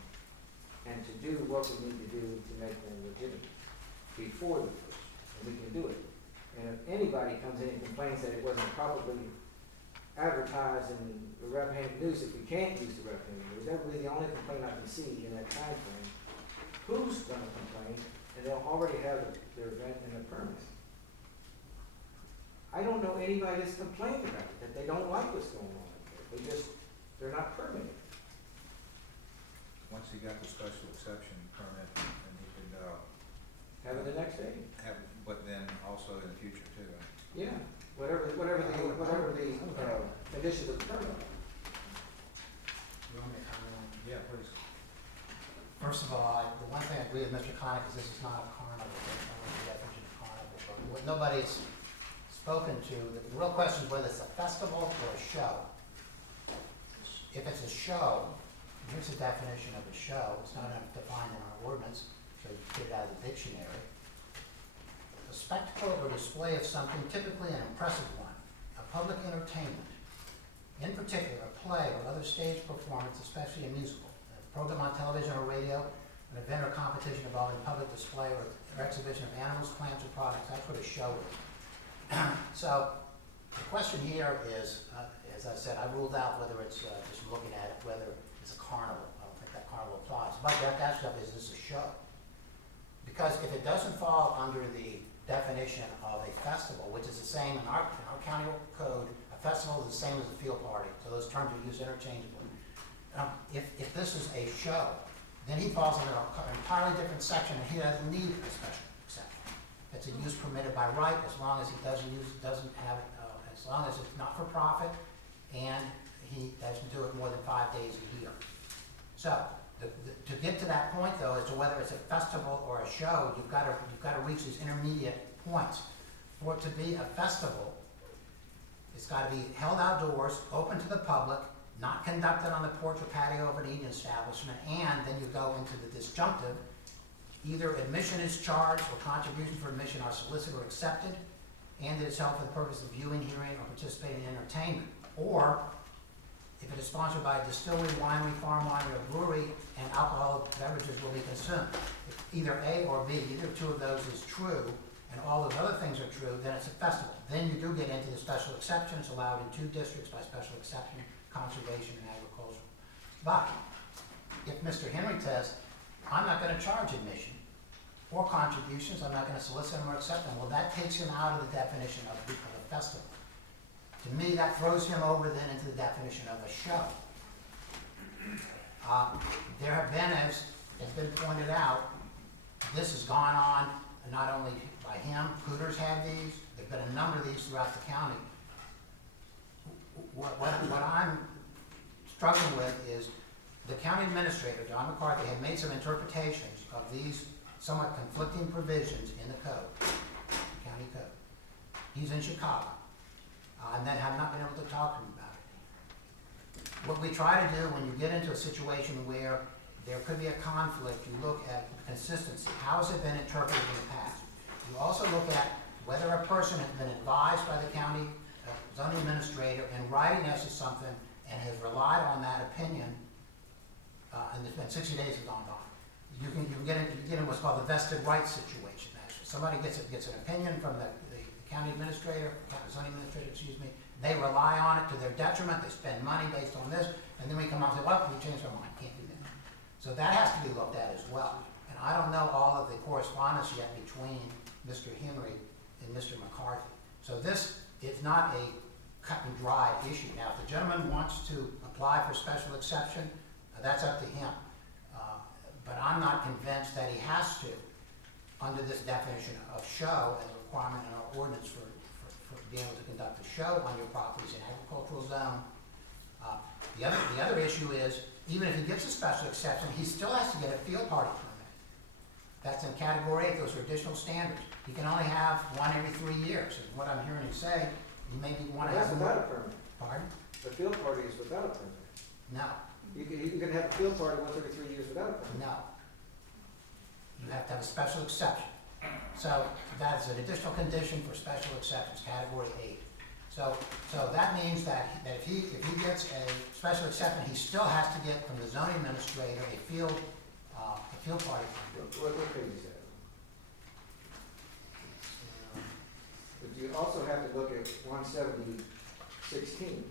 and to do what we need to do to make them legitimate before the 1st, and we can do it. And if anybody comes in and complains that it wasn't properly advertised in the Rappahannock News, if we can't use the Rappahannock News, that would be the only complaint I can see in that time frame. Who's gonna complain? And they'll already have their event and their permit. I don't know anybody that's complained about it, that they don't like what's going on there. They're not permitted. Once he got the special exception permit, then he could, Have it the next day. but then also in the future too. Yeah, whatever the conditions of the permit. You want me to comment on? Yeah, please. First of all, the one thing I agree with Mr. Connick is this is not a carnival, there's no definition of carnival, but what nobody's spoken to, the real question is whether it's a festival or a show. If it's a show, here's the definition of a show, it's not defined in our ordinance, so you get it out of the dictionary. A spectacle or display of something, typically an impressive one, a public entertainment, in particular a play or other stage performance, especially a musical, a program on television or radio, an event or competition involving public display or exhibition of animals, plants, or products. That's what a show is. So the question here is, as I said, I ruled out whether it's, just looking at it, whether it's a carnival. I don't think that carnival applies. But that stuff is this a show? Because if it doesn't fall under the definition of a festival, which is the same in our county code, a festival is the same as a field party. So those terms are used interchangeably. If this is a show, then he falls under an entirely different section, and he doesn't need a special exception. It's a use permitted by right, as long as he doesn't have it, as long as it's not for profit, and he doesn't do it more than 5 days a year. So to get to that point, though, as to whether it's a festival or a show, you've got to reach these intermediate points. For it to be a festival, it's got to be held outdoors, open to the public, not conducted on the porch or patio of an eating establishment, and then you go into the disjunctive. Either admission is charged or contributions for admission are solicited or accepted, and it is held for the purpose of viewing, hearing, or participating in entertainment. Or, if it is sponsored by a distillery, winery, farm winery, or brewery, and alcoholic beverages will be consumed. If either A or B, either two of those is true, and all those other things are true, then it's a festival. Then you do get into the special exceptions allowed in 2 districts by special exception, conservation and agricultural. But if Mr. Henry says, I'm not going to charge admission or contributions, I'm not going to solicit them or accept them, well, that takes him out of the definition of a festival. To me, that throws him over then into the definition of a show. There have been, as has been pointed out, this has gone on not only by him, Hooters have these, there have been a number of these throughout the county. What I'm struggling with is the county administrator, John McCarthy, had made some interpretations of these somewhat conflicting provisions in the code, county code. He's in Chicago, and then have not been able to talk to him about it. What we try to do when you get into a situation where there could be a conflict, you look at consistency. How has it been interpreted in the past? You also look at whether a person has been advised by the county zoning administrator in writing as to something and has relied on that opinion, and it's been 60 days have gone by. You can get in what's called the vested rights situation. Actually, somebody gets an opinion from the county administrator, zoning administrator, excuse me. They rely on it to their detriment. They spend money based on this, and then we come out and say, well, we changed our mind. Can't do that. So that has to be looked at as well. And I don't know all of the correspondence yet between Mr. Henry and Mr. McCarthy. So this is not a cut and dry issue. Now, if the gentleman wants to apply for special exception, that's up to him. But I'm not convinced that he has to, under this definition of show as a requirement in our ordinance for being able to conduct a show on your properties in agricultural zone. The other issue is, even if he gets a special exception, he still has to get a field party permit. That's in category 8, those are additional standards. He can only have one every 3 years, and what I'm hearing you say, he maybe want to have That's more. without a permit. Pardon? The field party is without a permit. No, You can have a field party once every 3 years without a permit. no. You have to have a special exception. So that is an additional condition for special exceptions, category 8. So that means that if he gets a special exception, he still has to get from the zoning administrator a field party permit. What page is that? But you also have to look at 170-16,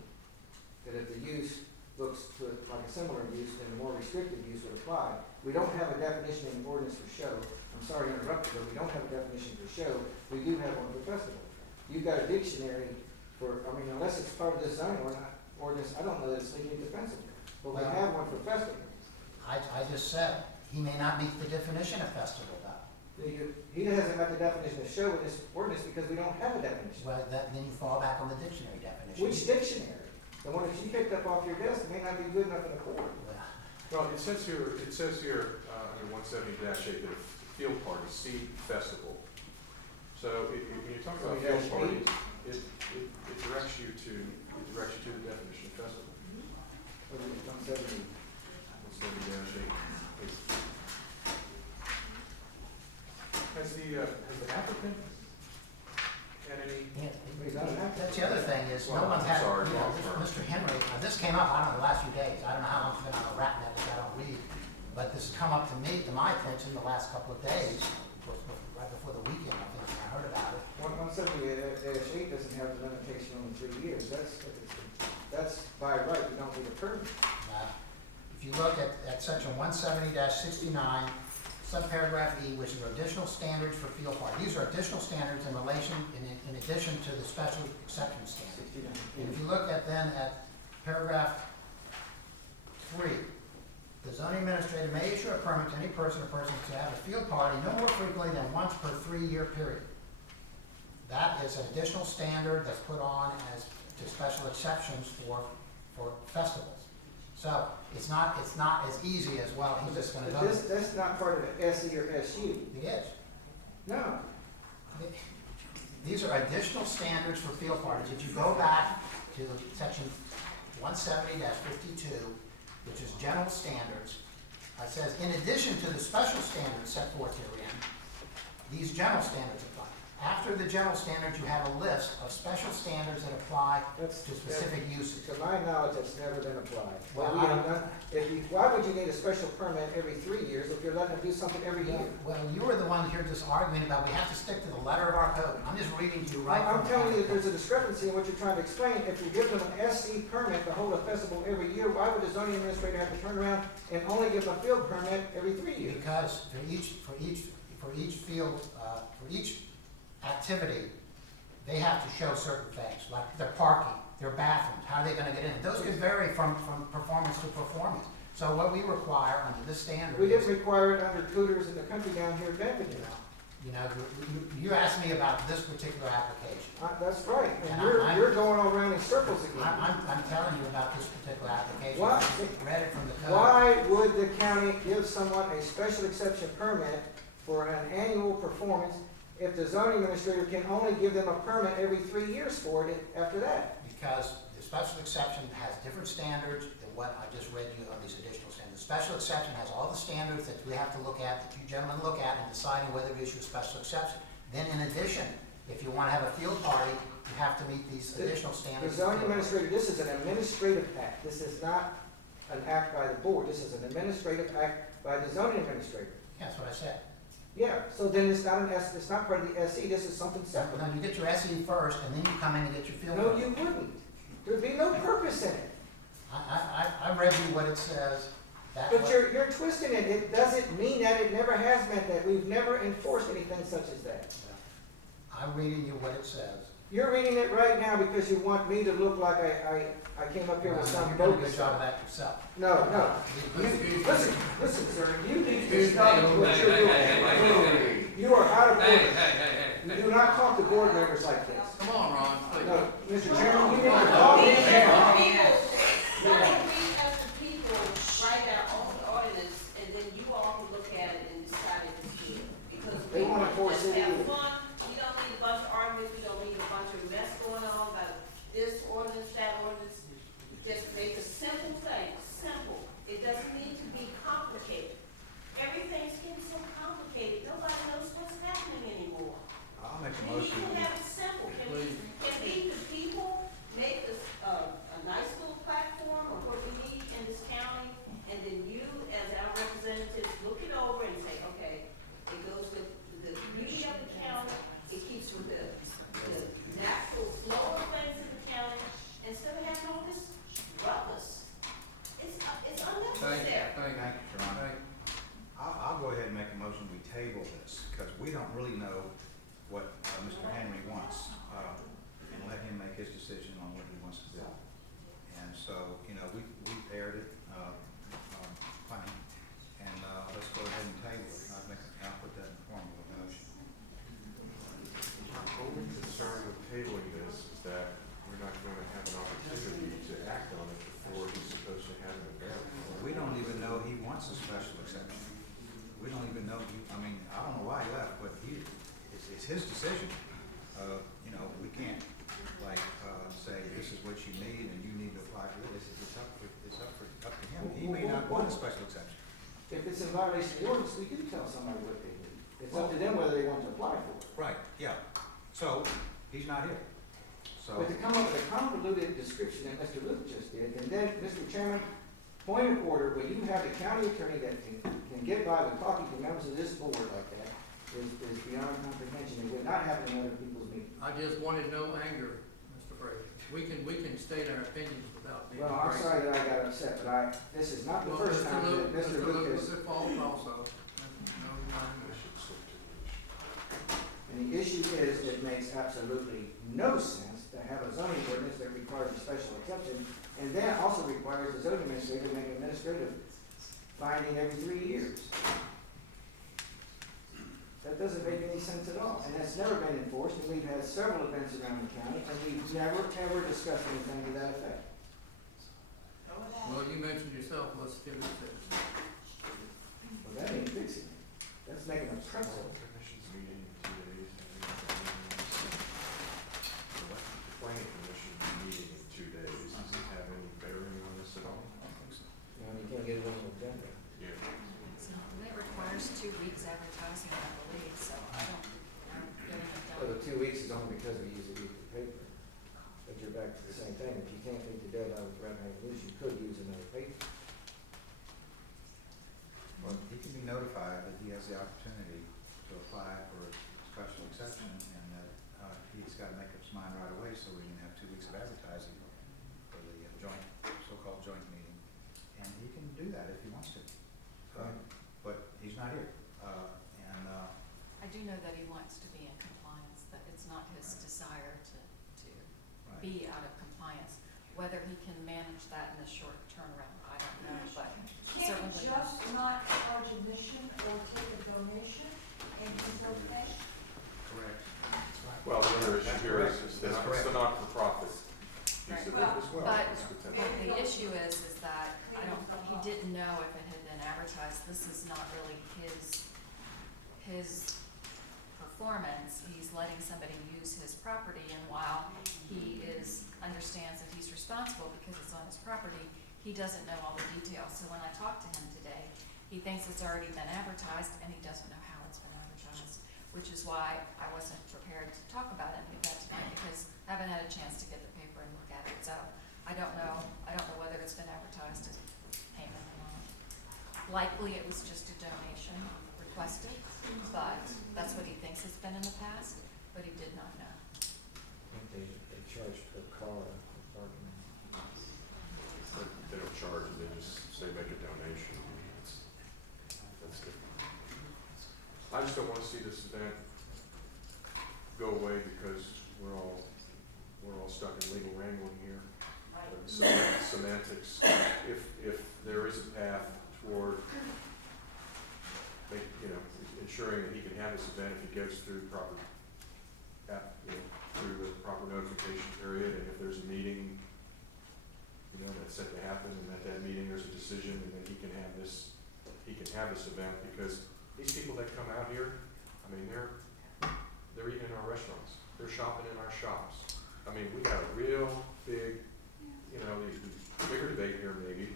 that if the use looks like a similar use, then the more restrictive use would apply. We don't have a definition in the ordinance for show. I'm sorry to interrupt you, but we don't have a definition for show. We do have one for festival. You've got a dictionary for, I mean, unless it's part of this zoning ordinance, I don't know that it's legally defensible. But we have one for festival. I just said, he may not meet the definition of festival though. He hasn't met the definition of show in this ordinance because we don't have a definition. Well, then you fall back on the dictionary definition. Which dictionary? The one that you picked up off your desk may not be good enough in the court. Well, it says here, under 170-8 that a field party, seed festival. So when you talk about field parties, it directs you to the definition of festival. 170. 170-8. Has the applicant had any? That's the other thing is, no one's had, you know, Mr. Henry, this came up, I don't know, the last few days, I don't know how long it's been on the Rappahannock, which I don't read, but this has come up to me, to my attention, the last couple of days, right before the weekend, I think, when I heard about it. 170-8 doesn't have the limitation on the 3 years. That's by right, you don't need a permit. If you look at section 170-69, subparagraph E, which are additional standards for field party. These are additional standards in relation, in addition to the special exception standard. And if you look at paragraph 3, the zoning administrator may issue a permit to any person or persons to have a field party no more frequently than once per 3-year period. That is an additional standard that's put on as to special exceptions for festivals. So it's not as easy as, well, he's just gonna go. That's not part of the SE or SU. It is. No. These are additional standards for field parties. If you go back to section 170-52, which is general standards, it says, in addition to the special standards set forth herein, these general standards apply. After the general standards, you have a list of special standards that apply to specific uses. To my knowledge, that's never been applied. Well, Why would you need a special permit every 3 years if you're letting them do something every year? Well, you were the one here just arguing about we have to stick to the letter of our code. I'm just reading to you right I'm from telling you the that there's a discrepancy in what you're trying to explain. If you give them an SC permit to hold a festival every year, why would the zoning administrator have to turn around and only give them a field permit every 3 years? Because for each activity, they have to show certain things, like their parking, their bathrooms, how are they gonna get in. Those could vary from performance to performance. So what we require under this standard We is, didn't require it under Cooters in the country down here in Bedford. you know, you asked me about this particular application. That's right, and And you're going all around in circles again. I'm telling you about this particular application. Why? I read it from the code. Why would the county give someone a special exception permit for an annual performance if the zoning administrator can only give them a permit every 3 years for it after that? Because the special exception has different standards than what I just read you on these additional standards. The special exception has all the standards that we have to look at, that you gentlemen look at in deciding whether to issue a special exception. Then in addition, if you want to have a field party, you have to meet these additional standards. The zoning administrator, this is an administrative act. This is not an act by the board. This is an administrative act by the zoning administrator. Yeah, that's what I said. Yeah, so then it's not it's not part of the SE, this is something separate. No, you get your SE first, and then you come in and get your field No, permit. you wouldn't. There'd be no purpose in it. I read you what it says. But you're twisting it. It doesn't mean that. It never has meant that. We've never enforced anything such as that. I'm reading you what it says. You're reading it right now because you want me to look like I came up here with some You're doing a bogus good job of stuff. that yourself. No. Listen, sir, you need to stop what you're doing. You are out of order. You do not talk to board members like this. Come on, Ron, please. No, Mr. Chairman, you need to talk to the chairman. Why don't we as the people write our own ordinance and then you all can look at it and decide if it's good? Because They we wanna want to force just it have in. fun, we don't need a bunch of arguments, we don't need a bunch of mess going on about this ordinance, that ordinance. Just make a simple thing, simple. It doesn't need to be complicated. Everything's getting so complicated, nobody knows what's happening anymore. I'll make a We motion. can have it simple, can we, the people make this, a nice little platform of what we need in this county, and then you, as our representatives, look it over and say, okay, it goes with the beauty of the county, it keeps with the natural flow of things in the county, instead of having all this ruckus. It's unnecessary. Thank you, John. I'll go ahead and make a motion, we table this, because we don't really know what Mr. Henry wants, and let him make his decision on what he wants to do. And so, you know, we aired it, fine, and let's go ahead and table it. I'll put that in the form of a motion. My only concern with tabling this is that we're not going to have an opportunity to act on it before he's supposed to have an event. We don't even know he wants a special exception. We don't even know, I mean, I don't know why he left, but it's his decision. You know, we can't say, this is what you need and you need to apply for this. It's up to him. He may not want a special exception. If it's in violation of the ordinance, we do tell somebody what they need. It's up to them whether they want to apply for it. Right, yeah. So, he's not here. So, But to come up with a convoluted description that Mr. Luke just did, and then, Mr. Chairman, point of order, when you have a county attorney that can get by with talking to members of this board like that, is beyond comprehension. It would not happen in other people's meetings. I just wanted no anger, Mr. Frazier. We can state our opinions without being. Well, I'm sorry that I got upset, but this is not the Well, first time that Mr. Luke has, was at fault also. No, I should slip to the issue. and the issue is, it makes absolutely no sense to have a zoning ordinance that requires a special exception, and then also requires the zoning administrator to make an administrative finding every 3 years. That doesn't make any sense at all, and that's never been enforced, and we've had several events around the county, and we've never, ever discussed anything to that effect. Well, you mentioned yourself, let's give it to. Well, that ain't fixing it. That's making a pretzel. Commission's meeting in 2 days. Planning commission meeting in 2 days. Does it have any bearing on this at all? You can't get it on the agenda. Yeah. So it requires 2 weeks advertising, I believe, so I don't getting it Well, done. the 2 weeks is only because we use a weekly paper. But you're back to the same thing. If you can't meet the deadline with Rappahannock News, you could use another paper. Well, he can be notified that he has the opportunity to apply for a special exception, and that he's got to make up his mind right away so we can have 2 weeks of advertising for the so-called joint meeting. And he can do that if he wants to. But he's not here. I do know that he wants to be in compliance, that it's not his desire to Right. be out of compliance. Whether he can manage that in a short turnaround, I don't know, but Can't certainly. just not charge admission or take a donation and he's okay? Correct. Well, the other issue here is That's it's correct. the not-for-profit piece of it as well. But It's potential. the issue is that he didn't know if it had been advertised. This is not really his performance. He's letting somebody use his property, and while he understands that he's responsible because it's on his property, he doesn't know all the details. So when I talked to him today, he thinks it's already been advertised, and he doesn't know how it's been advertised, which is why I wasn't prepared to talk about any of that tonight, because I haven't had a chance to get the paper and look at it. So I don't know whether it's been advertised as payment or not. Likely it was just a donation requested, but that's what he thinks it's been in the past, but he did not know. I think they charge per car for parking. They don't charge, they just say make a donation. That's different. I just don't want to see this event go away because we're all we're all stuck in legal wrangling here. Semantics, if there is a path toward ensuring that he can have this event if he goes through proper, through the proper notification period, and if there's a meeting, that's set to happen, and at that meeting there's a decision, and then he can have this event, because these people that come out here, I mean, they're eating in our restaurants, they're shopping in our shops. I mean, we got a real big, the bigger debate here maybe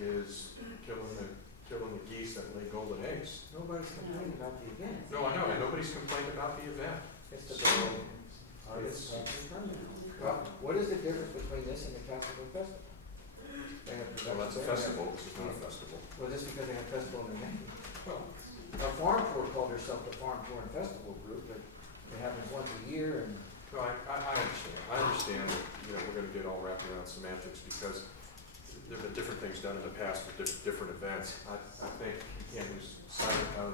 is killing the geese that lay golden eggs. Nobody's complaining about the event. No, I know, and nobody's complained about the event. It's the artists having fun. Well, what is the difference between this and the Castle Festival? They have Well, that's a festival, this is not a festival. Well, just because they have festival in their name. Well, Our farm tour called themselves the Farm Tour and Festival Group, but it happens once a year, and no, I understand. I understand that, we're gonna get all wrapped around semantics because there have been different things done in the past with different events. I think you can't lose sight of,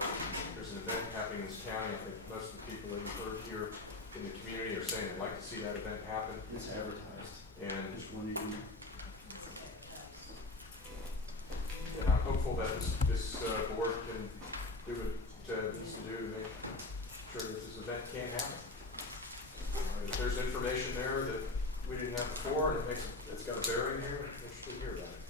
there's an event happening in this county. I think most of the people that you've heard here in the community are saying they'd like to see that event happen. It's advertised. And Just one evening. I'm hopeful that this board can do what it needs to do to make sure that this event can happen. If there's information there that we didn't have before, and it's got a bearing here, I'm interested to hear about it.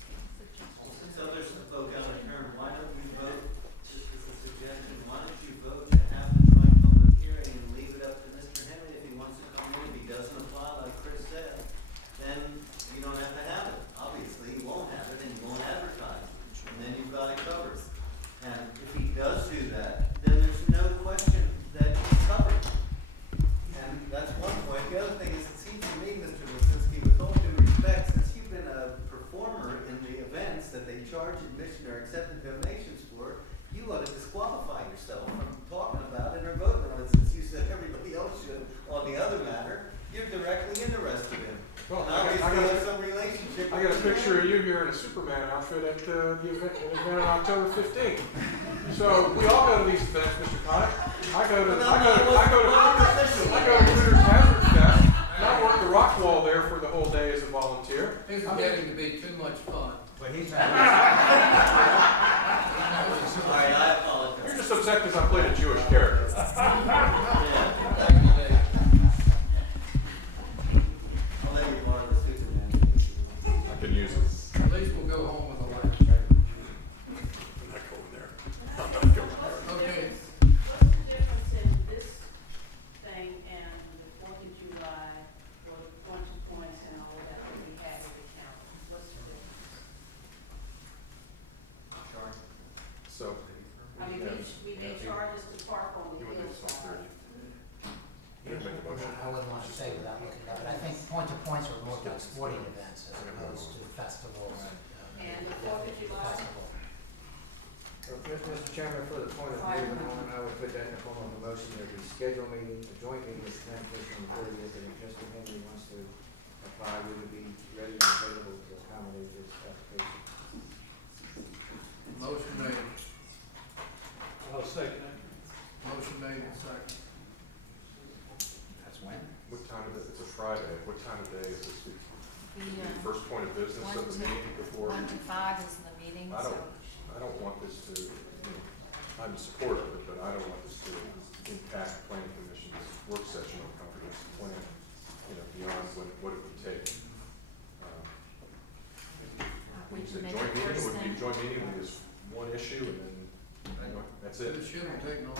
Since others spoke out of turn, why don't you vote, this is a suggestion, why don't you vote to have the joint public hearing and leave it up to Mr. Henry if he wants to come in? If he doesn't apply, like Chris said, then you don't have to have it. Obviously, you won't have it and you won't advertise it. And then you've got it covered. And if he does do that, then there's no question that he's covered. And that's one point. The other thing is, it seems to me, Mr. Lisinski, with all due respect, since you've been a performer in the events that they charge admission or accepted donations for, you ought to disqualify yourself from talking about it or voting on it, since you said everybody else should on the other matter. You're directly interested in it. Well, And obviously you have some relationship. I got a picture of you here in a Superman outfit at the event on October 15th. So we all go to these events, Mr. Connick. I go to Hooters Hazard Fest, and I work the rock wall there for the whole day as a volunteer. This is getting to be too much fun. But he's not. All right, I apologize. You're just upset because I played a Jewish character. Yeah. Thank you, Dave. I'll let you borrow the Superman. I can use it. At least we'll go home with a laugh. I'm not going there. I'm not going there. Okay. What's the difference in this thing and the 4th of July, or the points and all of that we had at the county? What's the difference? So. I mean, they charge us to park on the You want to do hillside. 6:30? You didn't make a motion. I wouldn't want to say without looking at it, but I think point-to-points are more about sporting events as opposed to festivals. And the 4th of July? Festival. Mr. Chairman, for the point of moving on, I would put that in the form of a motion that we schedule a meeting, a joint meeting with the planning commission on the 30th, and if Mr. Henry wants to apply, we would be ready and available to accommodate this application. Motion made. I'll second it. Motion made and second. That's when? What time of it? It's a Friday. What time of day is this? The, First point of business of the meeting before? 1 to 5 is the meeting, I so. don't want this to, I'm in support of it, but I don't want this to impact the planning commission's work session on comprehensive plan, beyond what it would take. We Is can it make joint it meeting? first Would it be thing. joint meeting with just one issue and then, that's it? It shouldn't take long.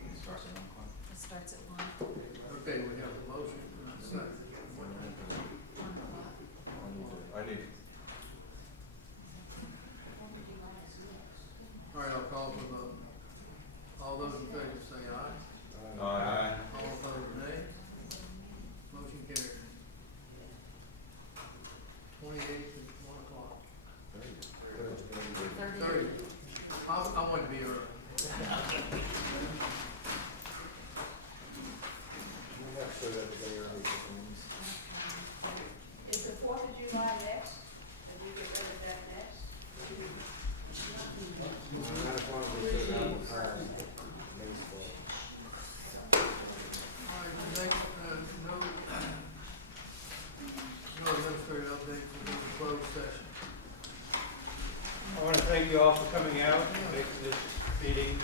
It starts at 1 o'clock. It starts at 1. Okay, we have a motion and a second. 1 o'clock. I need, All right, I'll call for the vote. All those in favor say aye. Aye. All opposed, nay. Motion carries. 28th at 1 o'clock. 30. I want to be early. We have showed up today early for things. Is the 4th of July next? Did we get rid of that next? Not as long as we showed up on time, baseball. All right, the next, no thank you all for coming out, making this meeting